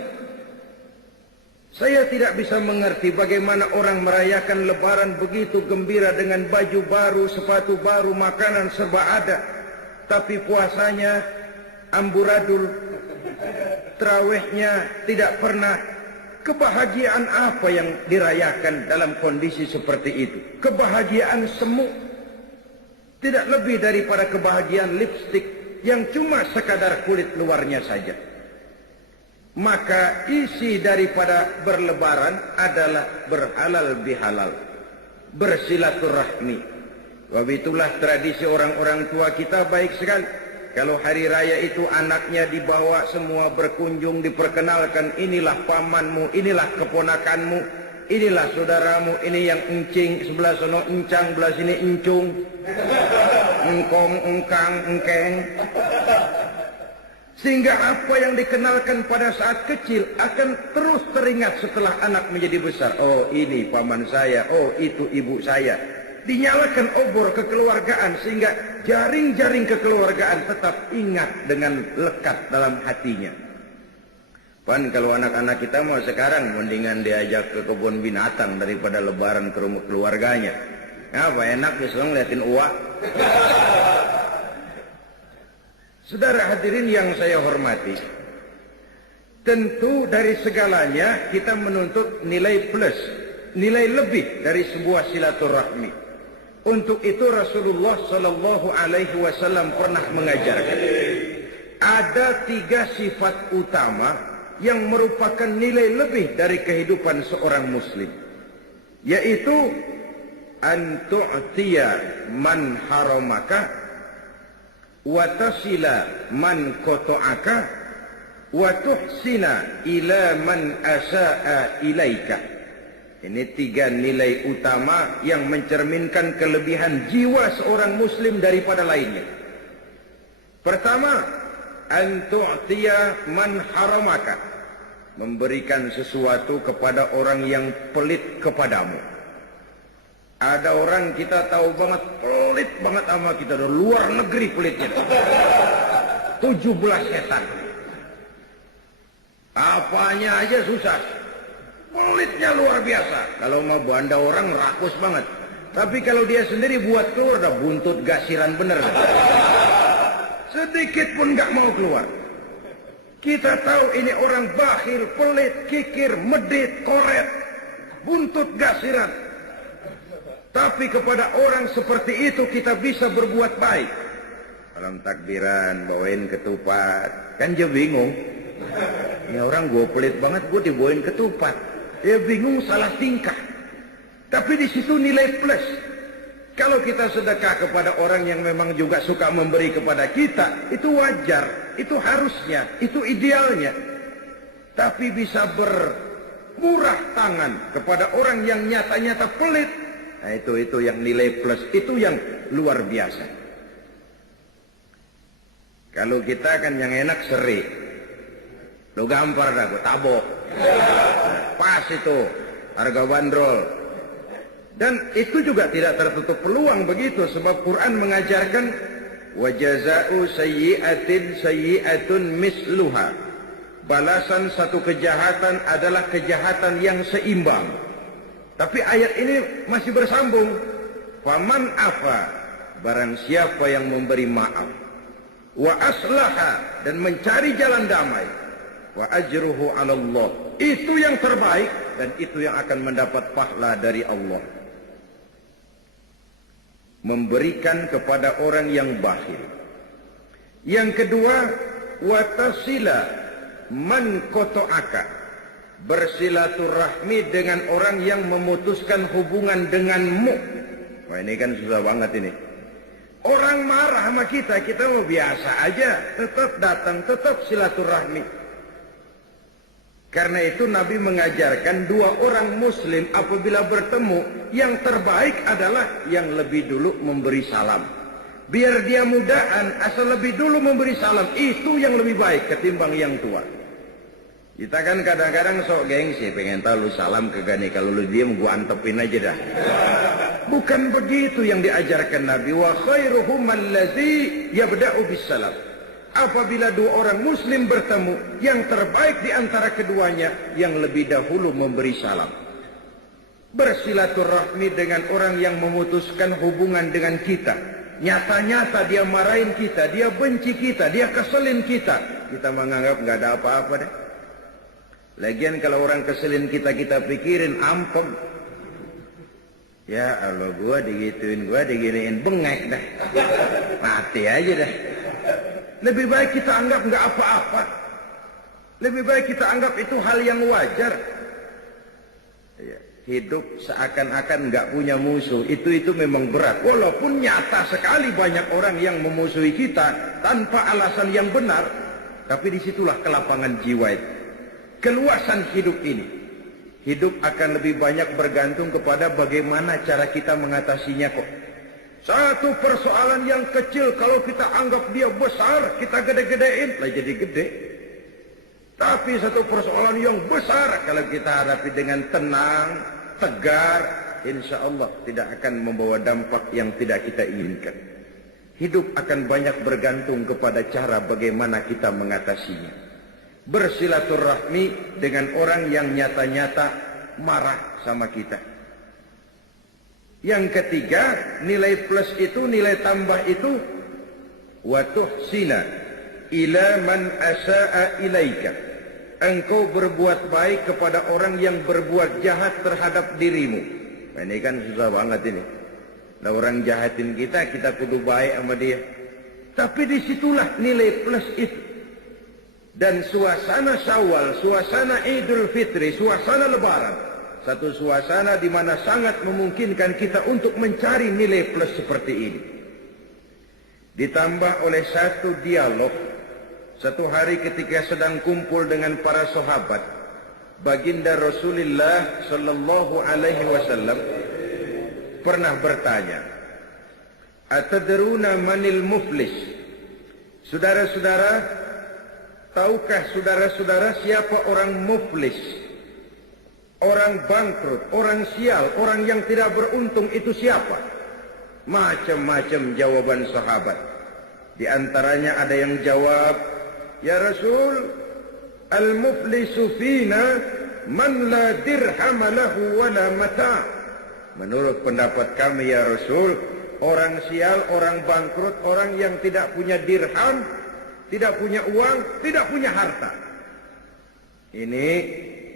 Saya tidak bisa mengerti bagaimana orang merayakan Lebaran begitu gembira dengan baju baru, sepatu baru, makanan serba ada, tapi puasanya amburadul, tarawihnya tidak pernah. Kebahagiaan apa yang dirayakan dalam kondisi seperti itu? Kebahagiaan semu, tidak lebih daripada kebahagiaan lipstik yang cuma sekadar kulit luarnya saja. Maka isi daripada berlebaran adalah berhalal bihalal, bersilaturahmi. Sebab itulah tradisi orang-orang tua kita baik sekali. Kalau hari raya itu anaknya dibawa semua berkunjung, diperkenalkan, inilah pamanmu, inilah keponakanmu, inilah saudaramu, ini yang encing, sebelah sono encang, sebelah sini encung, engkong, engkang, engkeng. Sehingga apa yang dikenalkan pada saat kecil akan terus teringat setelah anak menjadi besar. Oh, ini paman saya, oh itu ibu saya. Dinyalakan obor kekeluargaan sehingga jaring-jaring kekeluargaan tetap ingat dengan lekat dalam hatinya. Pan kalau anak-anak kita mau sekarang mendingan diajak ke kebun binatang daripada lebaran ke rumah keluarganya. Apa enak disuruh ngeliatin uak. Saudara hadirin yang saya hormati, tentu dari segalanya kita menuntut nilai plus, nilai lebih dari sebuah silaturahmi. Untuk itu Rasulullah Shallallahu Alaihi Wasallam pernah mengajarkan ada 3 sifat utama yang merupakan nilai lebih dari kehidupan seorang muslim, yaitu an tu'tiya man haramaka wa tasila man qata'aka wa tuhsina ila man asaa ilaika. Ini 3 nilai utama yang mencerminkan kelebihan jiwa seorang muslim daripada lainnya. Pertama, an tu'tiya man haramaka, memberikan sesuatu kepada orang yang pelit kepadamu. Ada orang kita tahu banget pelit banget sama kita, dari luar negeri pelitnya. 17 setan. Apanya aja susah. Pelitnya luar biasa. Kalau mau banda orang rakus banget. Tapi kalau dia sendiri buat keluar udah buntut gasiran bener. Sedikit pun gak mau keluar. Kita tahu ini orang bakhil, pelit, kikir, medit, koret, buntut gasiran. Tapi kepada orang seperti itu kita bisa berbuat baik. Dalam takbiran bawain ketupat, kan dia bingung. Ini orang gue pelit banget, gue dibawain ketupat. Dia bingung, salah tingkah. Tapi di situ nilai plus. Kalau kita sedekah kepada orang yang memang juga suka memberi kepada kita, itu wajar, itu harusnya, itu idealnya. Tapi bisa bermurah tangan kepada orang yang nyata-nyata pelit. Nah itu yang nilai plus, itu yang luar biasa. Kalau kita kan yang enak seri. Lo gampar dah, gue tabok. Pas itu harga bandrol. Dan itu juga tidak tertutup peluang begitu, sebab Quran mengajarkan wa jazaa'u sayyi'atin sayyi'atun misluha. Balasan satu kejahatan adalah kejahatan yang seimbang. Tapi ayat ini masih bersambung. Faman afa, barang siapa yang memberi maaf. wa aslaha, dan mencari jalan damai, wa ajruhu 'ala Allah. Itu yang terbaik dan itu yang akan mendapat pahala dari Allah. Memberikan kepada orang yang bakhil. Yang kedua, wa tasila man qata'aka. Bersilaturahmi dengan orang yang memutuskan hubungan denganmu. Wah, ini kan susah banget ini. Orang marah sama kita mau biasa aja, tetap datang, tetap silaturahmi. Karena itu Nabi mengajarkan dua orang muslim apabila bertemu, yang terbaik adalah yang lebih dulu memberi salam. Biar dia mudaan, asal lebih dulu memberi salam, itu yang lebih baik ketimbang yang tua. Kita kan kadang-kadang sok gengsi, pengen tahu lu salam ke gani, kalau lu diem gua antepin aja dah. Bukan begitu yang diajarkan Nabi. Wa khairuhum allazi yabda'u bisalam. Apabila dua orang muslim bertemu, yang terbaik di antara keduanya yang lebih dahulu memberi salam. Bersilaturahmi dengan orang yang memutuskan hubungan dengan kita. Nyata-nyata dia marahin kita, dia benci kita, dia keselin kita. Kita menganggap nggak ada apa-apa deh. Lagian kalau orang keselin kita pikirin ampun. Ya Allah, gua diginiin, bengek dah. Mati aja dah. Lebih baik kita anggap nggak apa-apa. Lebih baik kita anggap itu hal yang wajar. Ya, hidup seakan-akan nggak punya musuh, itu memang berat. Walaupun nyata sekali banyak orang yang memusuhi kita tanpa alasan yang benar, tapi disitulah kelapangan jiwa itu. Keluasan hidup ini. Hidup akan lebih banyak bergantung kepada bagaimana cara kita mengatasinya kok. Satu persoalan yang kecil kalau kita anggap dia besar, kita gede-gedein, lah jadi gede. Tapi satu persoalan yang besar kalau kita hadapi dengan tenang, tegar, insya Allah tidak akan membawa dampak yang tidak kita inginkan. Hidup akan banyak bergantung kepada cara bagaimana kita mengatasinya. Bersilaturahmi dengan orang yang nyata-nyata marah sama kita. Yang ketiga, nilai plus itu, nilai tambah itu, wa tuhsina ila man asaa ilaika. Engkau berbuat baik kepada orang yang berbuat jahat terhadap dirimu. Nah, ini kan susah banget ini. Nah, orang jahatin kita kudu baik sama dia. Tapi disitulah nilai plus itu. Dan suasana Syawal, suasana Idul Fitri, suasana Lebaran, satu suasana di mana sangat memungkinkan kita untuk mencari nilai plus seperti ini. Ditambah oleh satu dialog, satu hari ketika sedang kumpul dengan para sahabat, baginda Rasulullah Sallallahu Alaihi Wasallam pernah bertanya, "Atadruna manil muflis?" Saudara-saudara, tahukah saudara-saudara siapa orang muflis? Orang bangkrut, orang sial, orang yang tidak beruntung itu siapa? Macam-macam jawaban sahabat. Di antaranya ada yang jawab, "Ya Rasul, al-muflisu fina man la dirham lahu wa la mata'." Menurut pendapat kami ya Rasul, orang sial, orang bangkrut, orang yang tidak punya dirham, tidak punya uang, tidak punya harta. Ini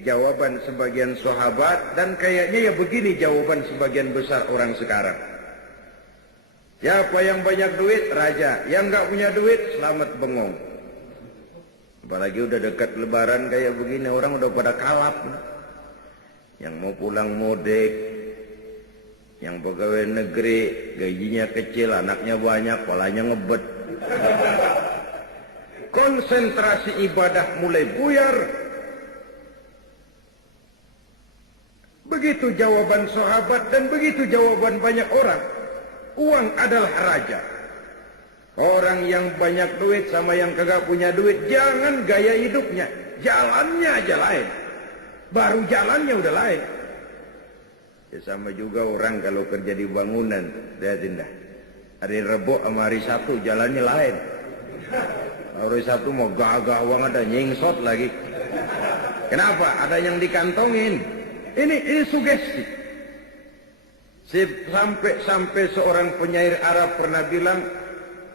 jawaban sebagian sahabat, dan kayaknya ya begini jawaban sebagian besar orang sekarang. Siapa yang banyak duit? Raja. Yang nggak punya duit? Selamat bengong. Apalagi udah dekat lebaran kayak begini, orang udah pada kalap. Yang mau pulang mudik, yang pegawai negeri, gajinya kecil, anaknya banyak, palanya ngebet. Konsentrasi ibadah mulai buyar. Begitu jawaban sahabat dan begitu jawaban banyak orang. Uang adalah raja. Orang yang banyak duit sama yang kagak punya duit, jangan gaya hidupnya, jalannya aja lain. Baru jalannya udah lain. Ya sama juga orang kalau kerja di bangunan, lihatin dah. Hari Rebo sama hari Sabtu jalannya lain. Hari Sabtu mau gagah uang ada nyingsot lagi. Kenapa? Ada yang dikantongin. Ini sugesti. Sampai seorang penyair Arab pernah bilang,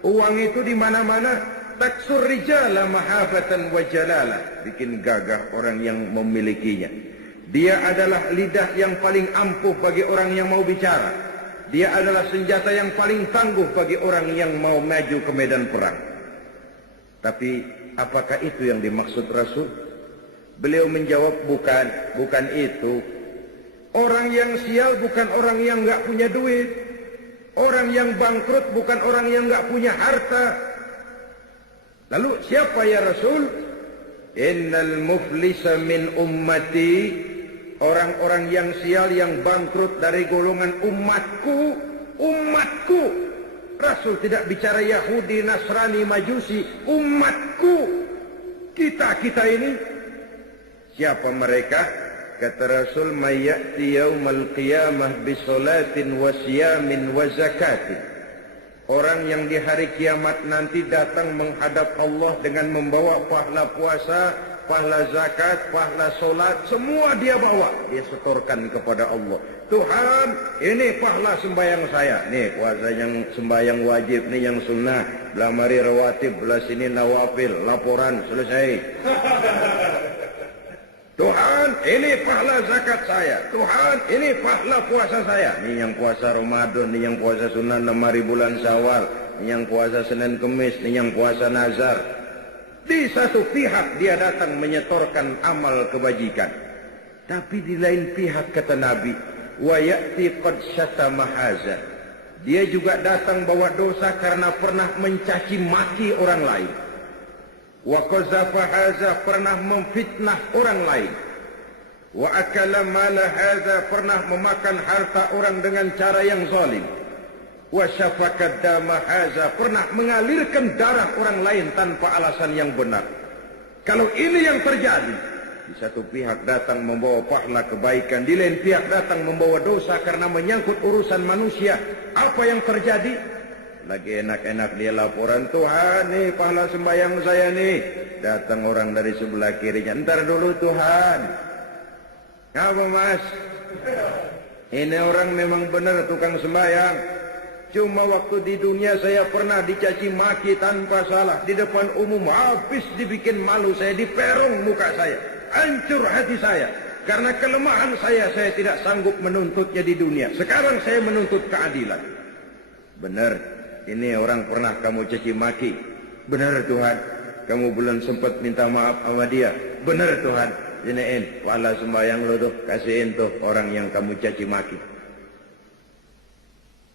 Uang itu di mana-mana. Taksur rijala mahabatan wa jalalah. Bikin gagah orang yang memilikinya. Dia adalah lidah yang paling ampuh bagi orang yang mau bicara. Dia adalah senjata yang paling tangguh bagi orang yang mau maju ke medan perang. Tapi apakah itu yang dimaksud Rasul? Beliau menjawab, bukan itu. Orang yang sial bukan orang yang enggak punya duit. Orang yang bangkrut bukan orang yang enggak punya harta. Lalu siapa ya Rasul? Innal muflisa min ummati, orang-orang yang sial yang bangkrut dari golongan umatku. Rasul tidak bicara Yahudi, Nasrani, Majusi, umatku. Kita ini. Siapa mereka? Kata Rasul, mayyati yaumal qiyamah bisolatin wa siyamin wa zakatin. Orang yang di hari kiamat nanti datang menghadap Allah dengan membawa pahala puasa, pahala zakat, pahala solat, semua dia bawa. Dia setorkan kepada Allah. Tuhan, ini pahala sembahyang saya. Nih puasa yang sembahyang wajib, nih yang sunnah. Belah mari rawatib, belah sini nawafil, laporan, selesai. Tuhan, ini pahala zakat saya. Tuhan, ini pahala puasa saya. Ini yang puasa Ramadan, ini yang puasa sunnah 6 hari bulan Syawal, ini yang puasa Senin Kemis, ini yang puasa Nazar. Di satu pihak dia datang menyetorkan amal kebajikan. Tapi di lain pihak kata Nabi, wa ya'ti qad syatama haza. Dia juga datang bawa dosa karena pernah mencaci maki orang lain. Wa qazafa haza, pernah memfitnah orang lain. Wa akala mala haza, pernah memakan harta orang dengan cara yang zalim. Wa syafaka dama haza, pernah mengalirkan darah orang lain tanpa alasan yang benar. Kalau ini yang terjadi, di satu pihak datang membawa pahala kebaikan, di lain pihak datang membawa dosa karena menyangkut urusan manusia, apa yang terjadi? Lagi enak-enak dia laporan, Tuhan nih pahala sembahyang saya nih. Datang orang dari sebelah kirinya, ntar dulu Tuhan. Apa mas? Ini orang memang benar tukang sembahyang. Cuma waktu di dunia saya pernah dicaci maki tanpa salah. Di depan umum habis dibikin malu saya, diperong muka saya. Hancur hati saya. Karena kelemahan saya tidak sanggup menuntutnya di dunia. Sekarang saya menuntut keadilan. Benar. Ini orang pernah kamu caci maki. Benar Tuhan. Kamu belum sempat minta maaf sama dia. Benar Tuhan. Iniin pahala sembahyang lo tuh. Kasihin tuh orang yang kamu caci maki.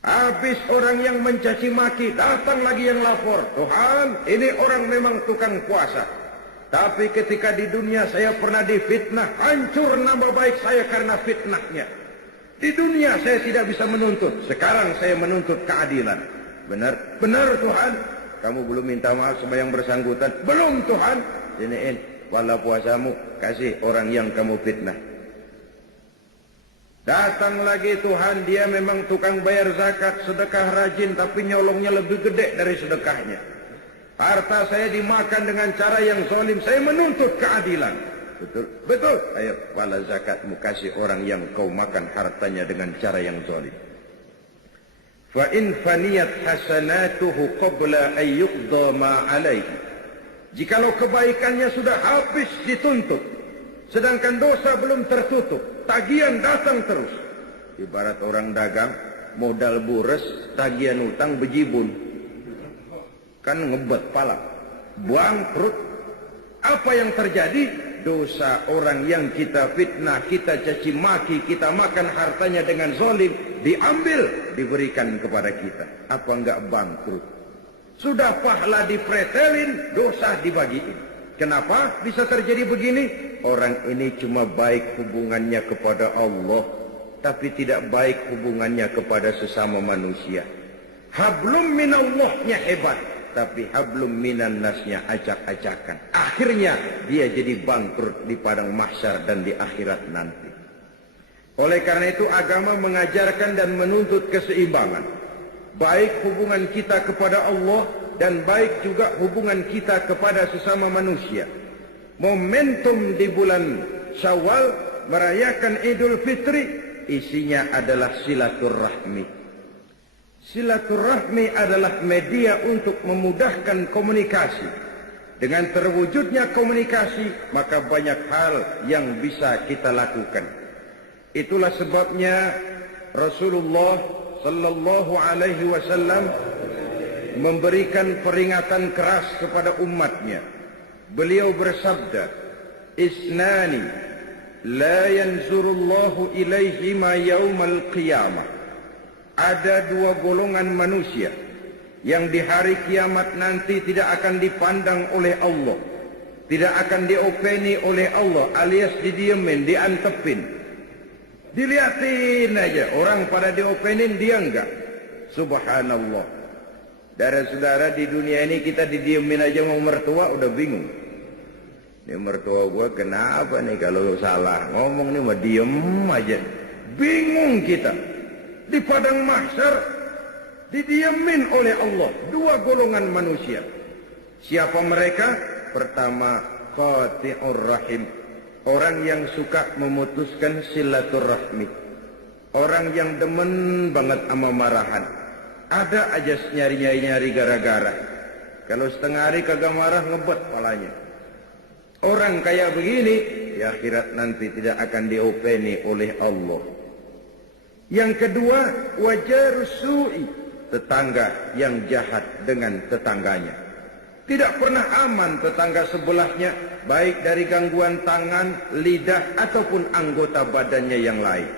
Habis orang yang mencaci maki, datang lagi yang lapor. Tuhan, ini orang memang tukang puasa. Tapi ketika di dunia saya pernah difitnah. Hancur nama baik saya karena fitnahnya. Di dunia saya tidak bisa menuntut. Sekarang saya menuntut keadilan. Benar Tuhan. Kamu belum minta maaf sama yang bersangkutan. Belum Tuhan. Siniin pahala puasamu, kasih orang yang kamu fitnah. Datang lagi Tuhan, dia memang tukang bayar zakat, sedekah rajin, tapi nyolongnya lebih gede dari sedekahnya. Harta saya dimakan dengan cara yang zalim, saya menuntut keadilan. Betul. Ayo pahala zakatmu kasih orang yang kau makan hartanya dengan cara yang zalim. Fa in faniyat hasanatuhu qabla an yuqda ma alaihi. Jikalau kebaikannya sudah habis dituntut, sedangkan dosa belum tertutup, tagihan datang terus. Ibarat orang dagang, modal bures, tagihan utang bejibun. Kan ngebet pala, bangkrut. Apa yang terjadi? Dosa orang yang kita fitnah, kita caci maki, kita makan hartanya dengan zalim, diambil, diberikan kepada kita. Apa enggak bangkrut? Sudah pahala dipretelin, dosa dibagiin. Kenapa bisa terjadi begini? Orang ini cuma baik hubungannya kepada Allah, tapi tidak baik hubungannya kepada sesama manusia. Hablum minallahnya hebat, tapi hablum minan nasnya acak-acakan. Akhirnya dia jadi bangkrut di padang mahsyar dan di akhirat nanti. Oleh karena itu agama mengajarkan dan menuntut keseimbangan. Baik hubungan kita kepada Allah dan baik juga hubungan kita kepada sesama manusia. Momentum di bulan Syawal merayakan Idul Fitri isinya adalah silaturahmi. Silaturahmi adalah media untuk memudahkan komunikasi. Dengan terwujudnya komunikasi, maka banyak hal yang bisa kita lakukan. Itulah sebabnya Rasulullah sallallahu alaihi wasallam memberikan peringatan keras kepada umatnya. Beliau bersabda, "Isnani la yanzurullahu ilaihima yaumal qiyamah." Ada dua golongan manusia yang di hari kiamat nanti tidak akan dipandang oleh Allah, tidak akan diopeni oleh Allah, alias didiemin, diantepin, diliatin aja. Orang pada diopenin, dia enggak. Subhanallah. Saudara-saudara, di dunia ini kita didiemin aja mau mertua udah bingung. Ini mertua gua kenapa nih kalau salah ngomong nih mah diem aja. Bingung kita. Di padang mahsyar didiemin oleh Allah dua golongan manusia. Siapa mereka? Pertama, qati'ur rahim, orang yang suka memutuskan silaturahmi, orang yang demen banget sama marahan. Ada aja nyari-nyari gara-gara. Kalau setengah hari kagak marah, ngebet palanya. Orang kayak begini di akhirat nanti tidak akan diopeni oleh Allah. Yang kedua, wajarus su'i, tetangga yang jahat dengan tetangganya. Tidak pernah aman tetangga sebelahnya, baik dari gangguan tangan, lidah, ataupun anggota badannya yang lain.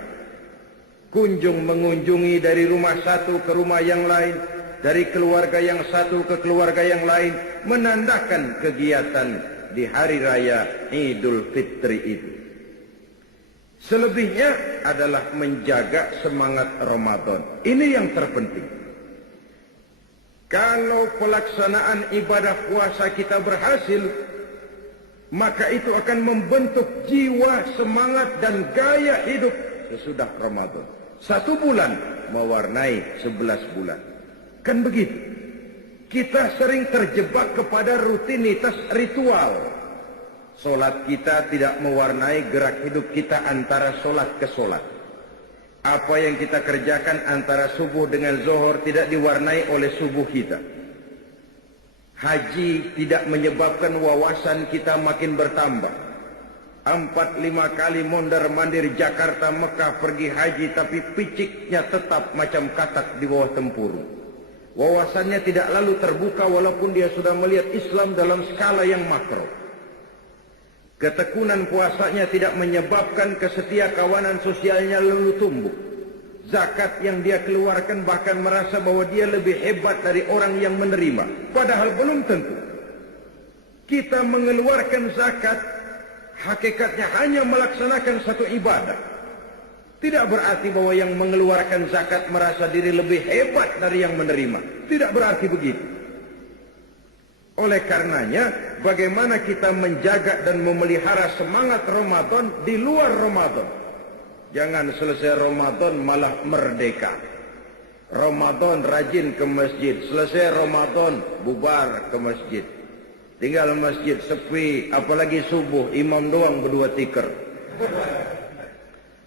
Kunjung mengunjungi dari rumah satu ke rumah yang lain, dari keluarga yang satu ke keluarga yang lain, menandakan kegiatan di hari raya Idul Fitri itu. Selebihnya adalah menjaga semangat Ramadan. Ini yang terpenting. Kalau pelaksanaan ibadah puasa kita berhasil, maka itu akan membentuk jiwa, semangat, dan gaya hidup sesudah Ramadan. 1 bulan mewarnai 11 bulan. Kan begitu. Kita sering terjebak kepada rutinitas ritual. Solat kita tidak mewarnai gerak hidup kita antara solat ke solat. Apa yang kita kerjakan antara subuh dengan zuhur tidak diwarnai oleh subuh kita. Haji tidak menyebabkan wawasan kita makin bertambah. 4-5 kali mondar-mandir Jakarta Mekah pergi haji, tapi piciknya tetap macam katak di bawah tempurung. Wawasannya tidak lalu terbuka walaupun dia sudah melihat Islam dalam skala yang makro. Ketekunan puasanya tidak menyebabkan kesetia kawanan sosialnya lalu tumbuh. Zakat yang dia keluarkan bahkan merasa bahwa dia lebih hebat dari orang yang menerima. Padahal belum tentu. Kita mengeluarkan zakat, hakikatnya hanya melaksanakan satu ibadah. Tidak berarti bahwa yang mengeluarkan zakat merasa diri lebih hebat dari yang menerima. Tidak berarti begitu. Oleh karenanya, bagaimana kita menjaga dan memelihara semangat Ramadan di luar Ramadan. Jangan selesai Ramadan malah merdeka. Ramadan rajin ke masjid, selesai Ramadan bubar ke masjid. Tinggal masjid sepi, apalagi subuh, imam doang berdua tikar.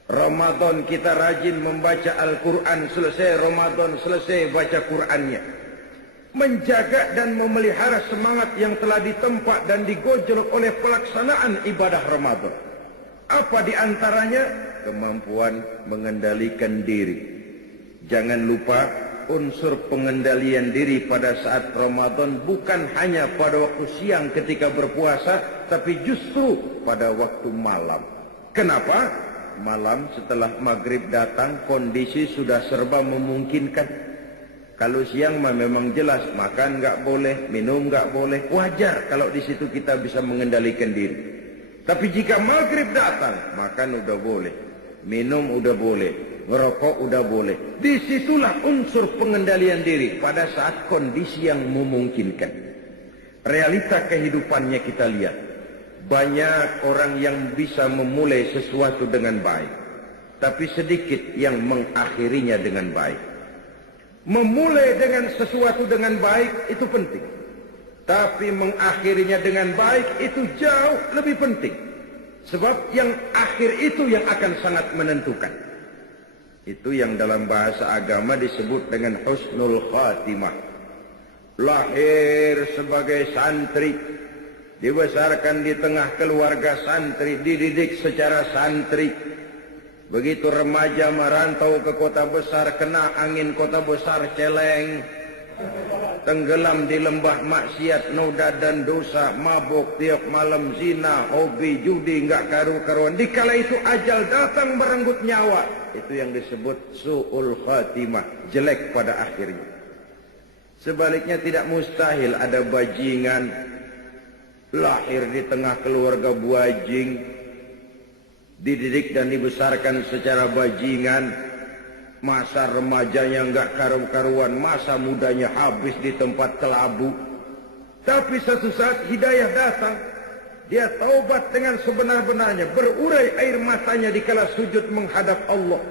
Ramadan kita rajin membaca Al-Quran, selesai Ramadan, selesai baca Qurannya. Menjaga dan memelihara semangat yang telah ditempa dan digojlok oleh pelaksanaan ibadah Ramadan. Apa di antaranya? Kemampuan mengendalikan diri. Jangan lupa unsur pengendalian diri pada saat Ramadan bukan hanya pada waktu siang ketika berpuasa, tapi justru pada waktu malam. Kenapa? Malam setelah maghrib datang kondisi sudah serba memungkinkan. Kalau siang mah memang jelas makan nggak boleh, minum nggak boleh. Wajar kalau di situ kita bisa mengendalikan diri. Tapi jika maghrib datang, makan udah boleh, minum udah boleh, ngerokok udah boleh. Disitulah unsur pengendalian diri pada saat kondisi yang memungkinkan. Realita kehidupannya kita lihat. Banyak orang yang bisa memulai sesuatu dengan baik, tapi sedikit yang mengakhirinya dengan baik. Memulai dengan sesuatu dengan baik itu penting, tapi mengakhirinya dengan baik itu jauh lebih penting. Sebab yang akhir itu yang akan sangat menentukan. Itu yang dalam bahasa agama disebut dengan husnul khatimah. Lahir sebagai santri, dibesarkan di tengah keluarga santri, dididik secara santri. Begitu remaja merantau ke kota besar, kena angin kota besar celeng, tenggelam di lembah maksiat, noda dan dosa, mabuk tiap malam, zina, hobi, judi, enggak karu-karuan. Dikala itu ajal datang merenggut nyawa. Itu yang disebut su'ul khatimah, jelek pada akhirnya. Sebaliknya tidak mustahil ada bajingan lahir di tengah keluarga buajing, dididik dan dibesarkan secara bajingan, masa remajanya enggak karu-karuan, masa mudanya habis di tempat kelabu. Tapi satu saat hidayah datang, dia taubat dengan sebenar-benarnya, berurai air matanya dikala sujud menghadap Allah,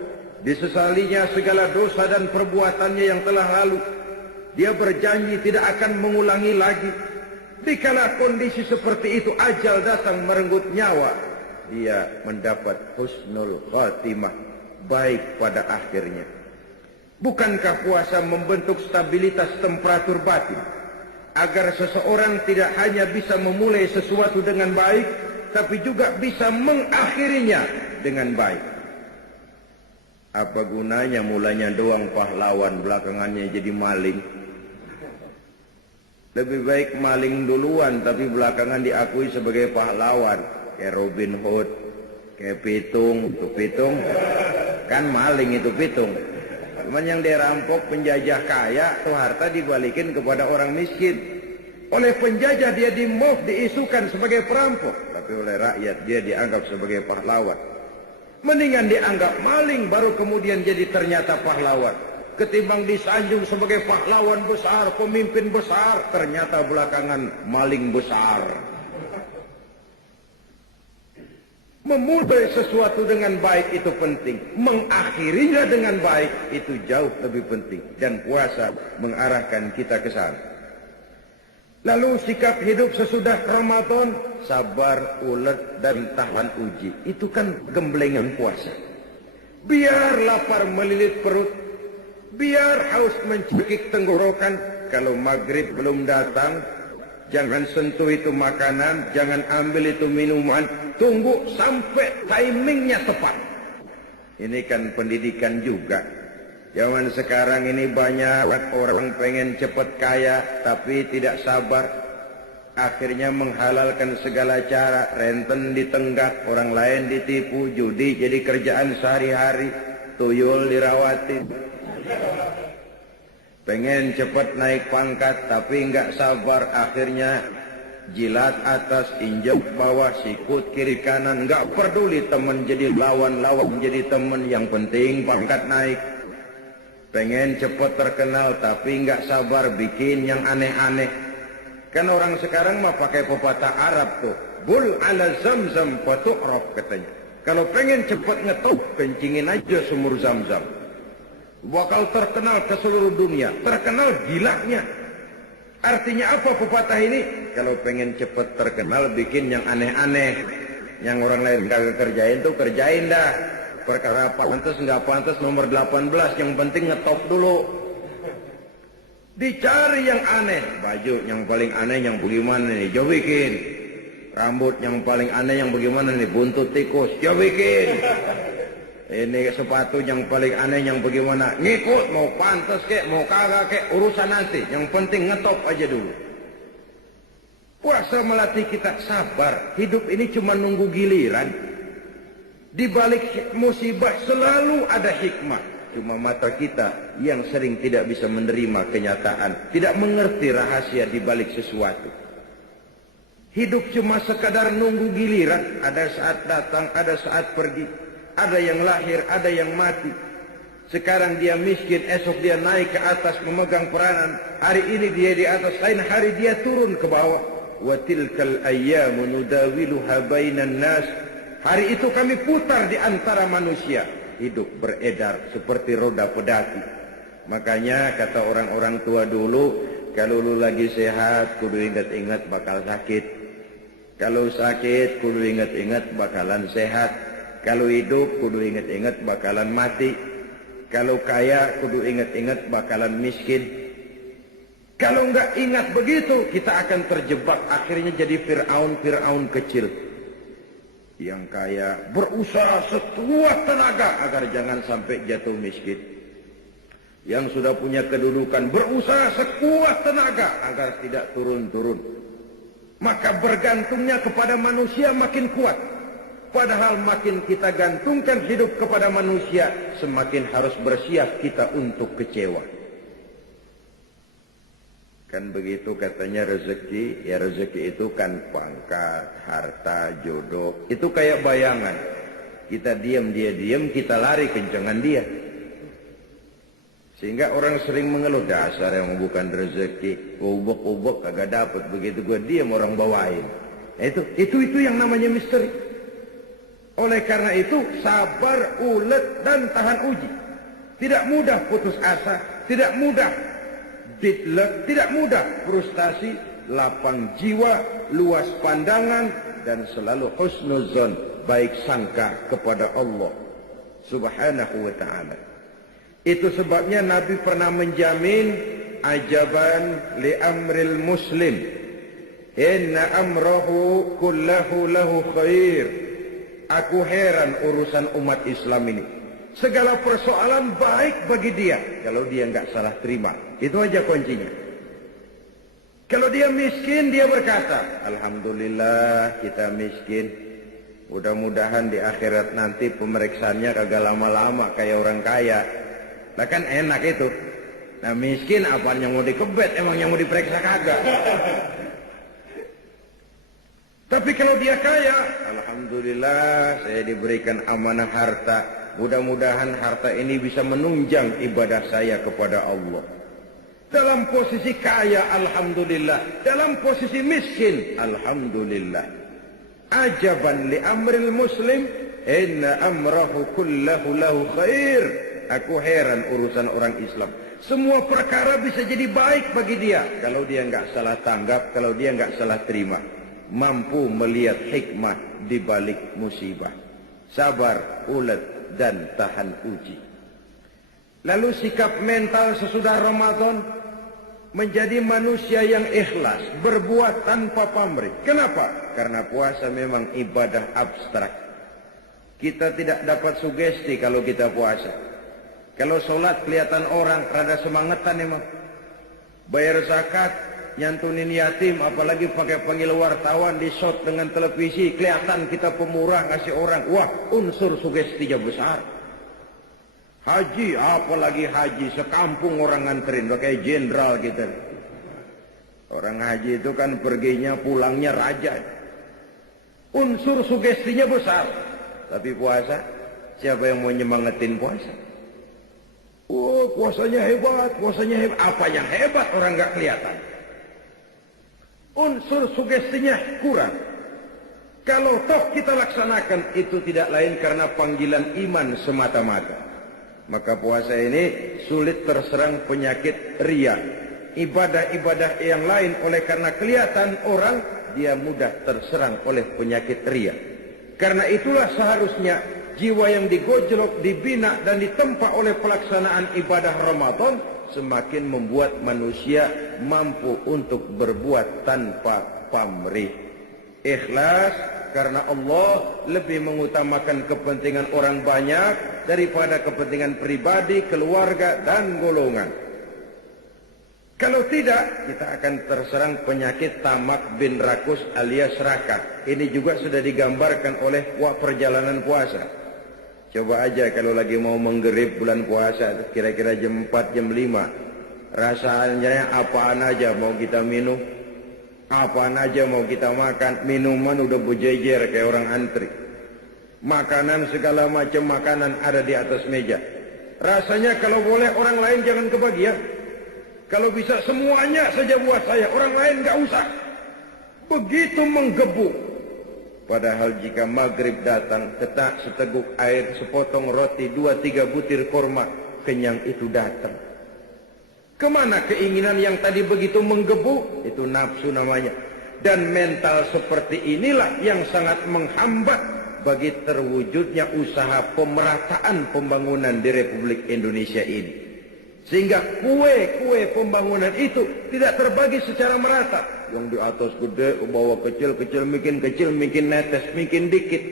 disesalinya segala dosa dan perbuatannya yang telah lalu. Dia berjanji tidak akan mengulangi lagi. Dikala kondisi seperti itu ajal datang merenggut nyawa, dia mendapat husnul khatimah, baik pada akhirnya. Bukankah puasa membentuk stabilitas temperatur batin, agar seseorang tidak hanya bisa memulai sesuatu dengan baik, tapi juga bisa mengakhirinya dengan baik? Apa gunanya mulanya doang pahlawan, belakangannya jadi maling? Lebih baik maling duluan tapi belakangan diakui sebagai pahlawan. Kayak Robin Hood, kayak Pitung. Itu Pitung kan maling, itu Pitung. Cuman yang dia rampok penjajah kaya, tuh harta dibalikin kepada orang miskin. Oleh penjajah dia diisukan sebagai perampok, tapi oleh rakyat dia dianggap sebagai pahlawan. Mendingan dianggap maling baru kemudian jadi ternyata pahlawan, ketimbang disanjung sebagai pahlawan besar, pemimpin besar, ternyata belakangan maling besar. Memulai sesuatu dengan baik itu penting, mengakhirinya dengan baik itu jauh lebih penting, dan puasa mengarahkan kita ke sana. Lalu sikap hidup sesudah Ramadan, sabar, ulet, dan tahan uji. Itu kan gemblengan puasa. Biar lapar melilit perut, biar haus mencekik tenggorokan. Kalau maghrib belum datang, jangan sentuh itu makanan, jangan ambil itu minuman. Tunggu sampai timingnya tepat. Ini kan pendidikan juga. Zaman sekarang ini banyak orang pengen cepat kaya, tapi tidak sabar. Akhirnya menghalalkan segala cara, renten ditenggak, orang lain ditipu, judi jadi kerjaan sehari-hari, tuyul dirawatin. Pengen cepat naik pangkat tapi enggak sabar, akhirnya jilat atas, injek bawah, sikut kiri kanan, enggak peduli teman jadi lawan jadi teman, yang penting pangkat naik. Pengen cepat terkenal tapi enggak sabar bikin yang aneh-aneh. Kan orang sekarang mah pakai pepatah Arab tuh, bul ala zamzam fatu'raf katanya. Kalau pengen cepat ngetop, kencingin aja sumur Zam-Zam. Bakal terkenal ke seluruh dunia, terkenal gilanya. Artinya apa pepatah ini? Kalau pengen cepat terkenal, bikin yang aneh-aneh, yang orang lain kagak kerjain tuh kerjain dah. Perkara pantas nggak pantas nomor 18, yang penting ngetop dulu. Dicari yang aneh, baju yang paling aneh yang bagaimana nih, coba bikin. Rambut yang paling aneh yang bagaimana nih, buntut tikus, coba bikin. Ini sepatu yang paling aneh yang bagaimana, ngikut, mau pantas kek, mau kagak kek, urusan nanti. Yang penting ngetop aja dulu. Puasa melatih kita sabar. Hidup ini cuma nunggu giliran. Di balik musibah selalu ada hikmah. Cuma mata kita yang sering tidak bisa menerima kenyataan, tidak mengerti rahasia di balik sesuatu. Hidup cuma sekadar nunggu giliran. Ada saat datang, ada saat pergi. Ada yang lahir, ada yang mati. Sekarang dia miskin, esok dia naik ke atas memegang peranan. Hari ini dia di atas, lain hari dia turun ke bawah. Wa tilkal ayyamu nudawiluha bainan nas. Hari itu kami putar di antara manusia. Hidup beredar seperti roda pedati. Makanya kata orang-orang tua dulu, kalau lu lagi sehat, kudu ingat-ingat bakal sakit. Kalau sakit, kudu ingat-ingat bakalan sehat. Kalau hidup, kudu ingat-ingat bakalan mati. Kalau kaya kudu ingat-ingat bakalan miskin. Kalau nggak ingat begitu, kita akan terjebak akhirnya jadi Fir'aun kecil. Yang kaya berusaha sekuat tenaga agar jangan sampai jatuh miskin. Yang sudah punya kedudukan berusaha sekuat tenaga agar tidak turun-turun. Maka bergantungnya kepada manusia makin kuat. Padahal makin kita gantungkan hidup kepada manusia, semakin harus bersiap kita untuk kecewa. Kan begitu katanya rezeki. Ya rezeki itu kan pangkat, harta, jodoh. Itu kayak bayangan. Kita diam, dia diam, kita lari kencengan dia. Sehingga orang sering mengeluh, dasar yang bukan rezeki. Ubok-ubok kagak dapat. Begitu gue diam orang bawain. Itu yang namanya misteri. Oleh karena itu, sabar, ulet, dan tahan uji. Tidak mudah putus asa, tidak mudah ditlek, tidak mudah frustasi, lapang jiwa, luas pandangan, dan selalu husnuzon, baik sangka kepada Allah Subhanahu wa ta'ala. Itu sebabnya Nabi pernah menjamin, ajaban li amril muslim, inna amrahu kullahu lahu khair. Aku heran urusan umat Islam ini. Segala persoalan baik bagi dia kalau dia nggak salah terima. Itu aja kuncinya. Kalau dia miskin, dia berkata, alhamdulillah kita miskin. Mudah-mudahan di akhirat nanti pemeriksaannya kagak lama-lama kayak orang kaya. Nah kan enak itu. Nah miskin apaan yang mau dikebet, emang yang mau diperiksa kagak. Tapi kalau dia kaya, alhamdulillah saya diberikan amanah harta. Mudah-mudahan harta ini bisa menunjang ibadah saya kepada Allah. Dalam posisi kaya, alhamdulillah. Dalam posisi miskin, alhamdulillah. Ajaban li amril muslim, inna amrahu kullahu lahu khair. Aku heran urusan orang Islam. Semua perkara bisa jadi baik bagi dia. Kalau dia nggak salah tanggap, kalau dia nggak salah terima. Mampu melihat hikmah di balik musibah. Sabar, ulet, dan tahan uji. Lalu sikap mental sesudah Ramadan menjadi manusia yang ikhlas, berbuat tanpa pamrih. Kenapa? Karena puasa memang ibadah abstrak. Kita tidak dapat sugesti kalau kita puasa. Kalau sholat kelihatan orang rada semangetan emang. Bayar zakat, nyantunin yatim, apalagi pakai panggil wartawan, di shot dengan televisi, kelihatan kita pemurah ngasih orang. Wah, unsur sugestinya besar. Haji, apalagi haji, sekampung orang nganterin, udah kayak jenderal gitu. Orang haji itu kan perginya pulangnya raja. Unsur sugestinya besar. Tapi puasa, siapa yang mau nyemangetin puasa? Oh, puasanya hebat, puasanya hebat. Apa yang hebat orang nggak kelihatan. Unsur sugestinya kurang. Kalau toh kita laksanakan, itu tidak lain karena panggilan iman semata-mata. Maka puasa ini sulit terserang penyakit riya. Ibadah-ibadah yang lain oleh karena kelihatan orang, dia mudah terserang oleh penyakit riya. Karena itulah seharusnya jiwa yang digojlok, dibina dan ditempa oleh pelaksanaan ibadah Ramadan semakin membuat manusia mampu untuk berbuat tanpa pamrih. Ikhlas karena Allah lebih mengutamakan kepentingan orang banyak daripada kepentingan pribadi, keluarga, dan golongan. Kalau tidak, kita akan terserang penyakit tamak bin rakus alias serakah. Ini juga sudah digambarkan oleh perjalanan puasa. Coba aja kalau lagi mau menggerib bulan puasa, kira-kira jam 4, jam 5. Rasanya apaan aja mau kita minum, apaan aja mau kita makan. Minuman udah berjejer kayak orang antri. Makanan, segala macam makanan ada di atas meja. Rasanya kalau boleh orang lain jangan kebagian. Kalau bisa semuanya saja buat saya, orang lain gak usah. Begitu menggebu. Padahal jika maghrib datang, seteguk air, sepotong roti, 2-3 butir korma, kenyang itu datang. Kemana keinginan yang tadi begitu menggebu? Itu nafsu namanya. Dan mental seperti inilah yang sangat menghambat bagi terwujudnya usaha pemerataan pembangunan di Republik Indonesia ini. Sehingga kue-kue pembangunan itu tidak terbagi secara merata. Yang di atas gede, ke bawah kecil, makin netes, makin dikit.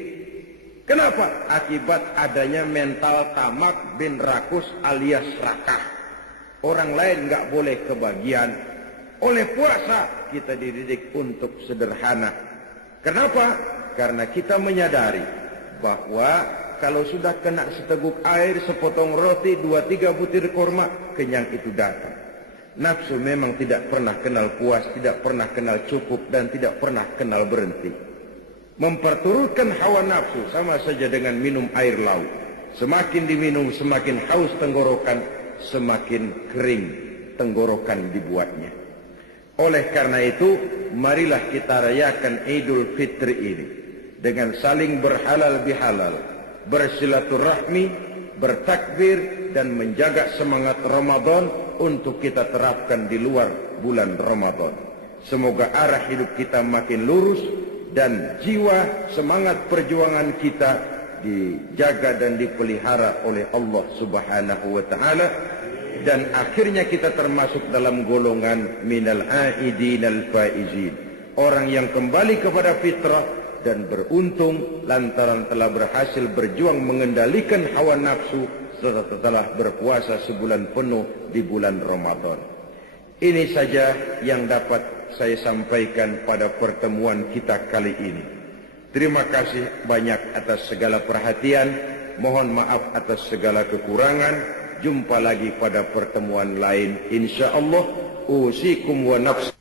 Kenapa? Akibat adanya mental tamak bin rakus alias rakah. Orang lain nggak boleh kebagian. Oleh puasa kita dididik untuk sederhana. Kenapa? Karena kita menyadari bahwa kalau sudah kena seteguk air, sepotong roti, 2-3 butir kurma, kenyang itu datang. Nafsu memang tidak pernah kenal puas, tidak pernah kenal cukup, dan tidak pernah kenal berhenti. Memperturutkan hawa nafsu sama saja dengan minum air laut. Semakin diminum, semakin haus tenggorokan, semakin kering tenggorokan dibuatnya. Oleh karena itu, marilah kita rayakan Idul Fitri ini dengan saling berhalal bihalal, bersilaturahmi, bertakbir, dan menjaga semangat Ramadan untuk kita terapkan di luar bulan Ramadan. Semoga arah hidup kita makin lurus dan jiwa semangat perjuangan kita dijaga dan dipelihara oleh Allah Subhanahu wa taala, dan akhirnya kita termasuk dalam golongan minal aidin al faizin, orang yang kembali kepada fitrah dan beruntung lantaran telah berhasil berjuang mengendalikan hawa nafsu setelah berpuasa sebulan penuh di bulan Ramadan. Ini saja yang dapat saya sampaikan pada pertemuan kita kali ini. Terima kasih banyak atas segala perhatian. Mohon maaf atas segala kekurangan. Jumpa lagi pada pertemuan lain, insyaallah. Usikum wa nafsi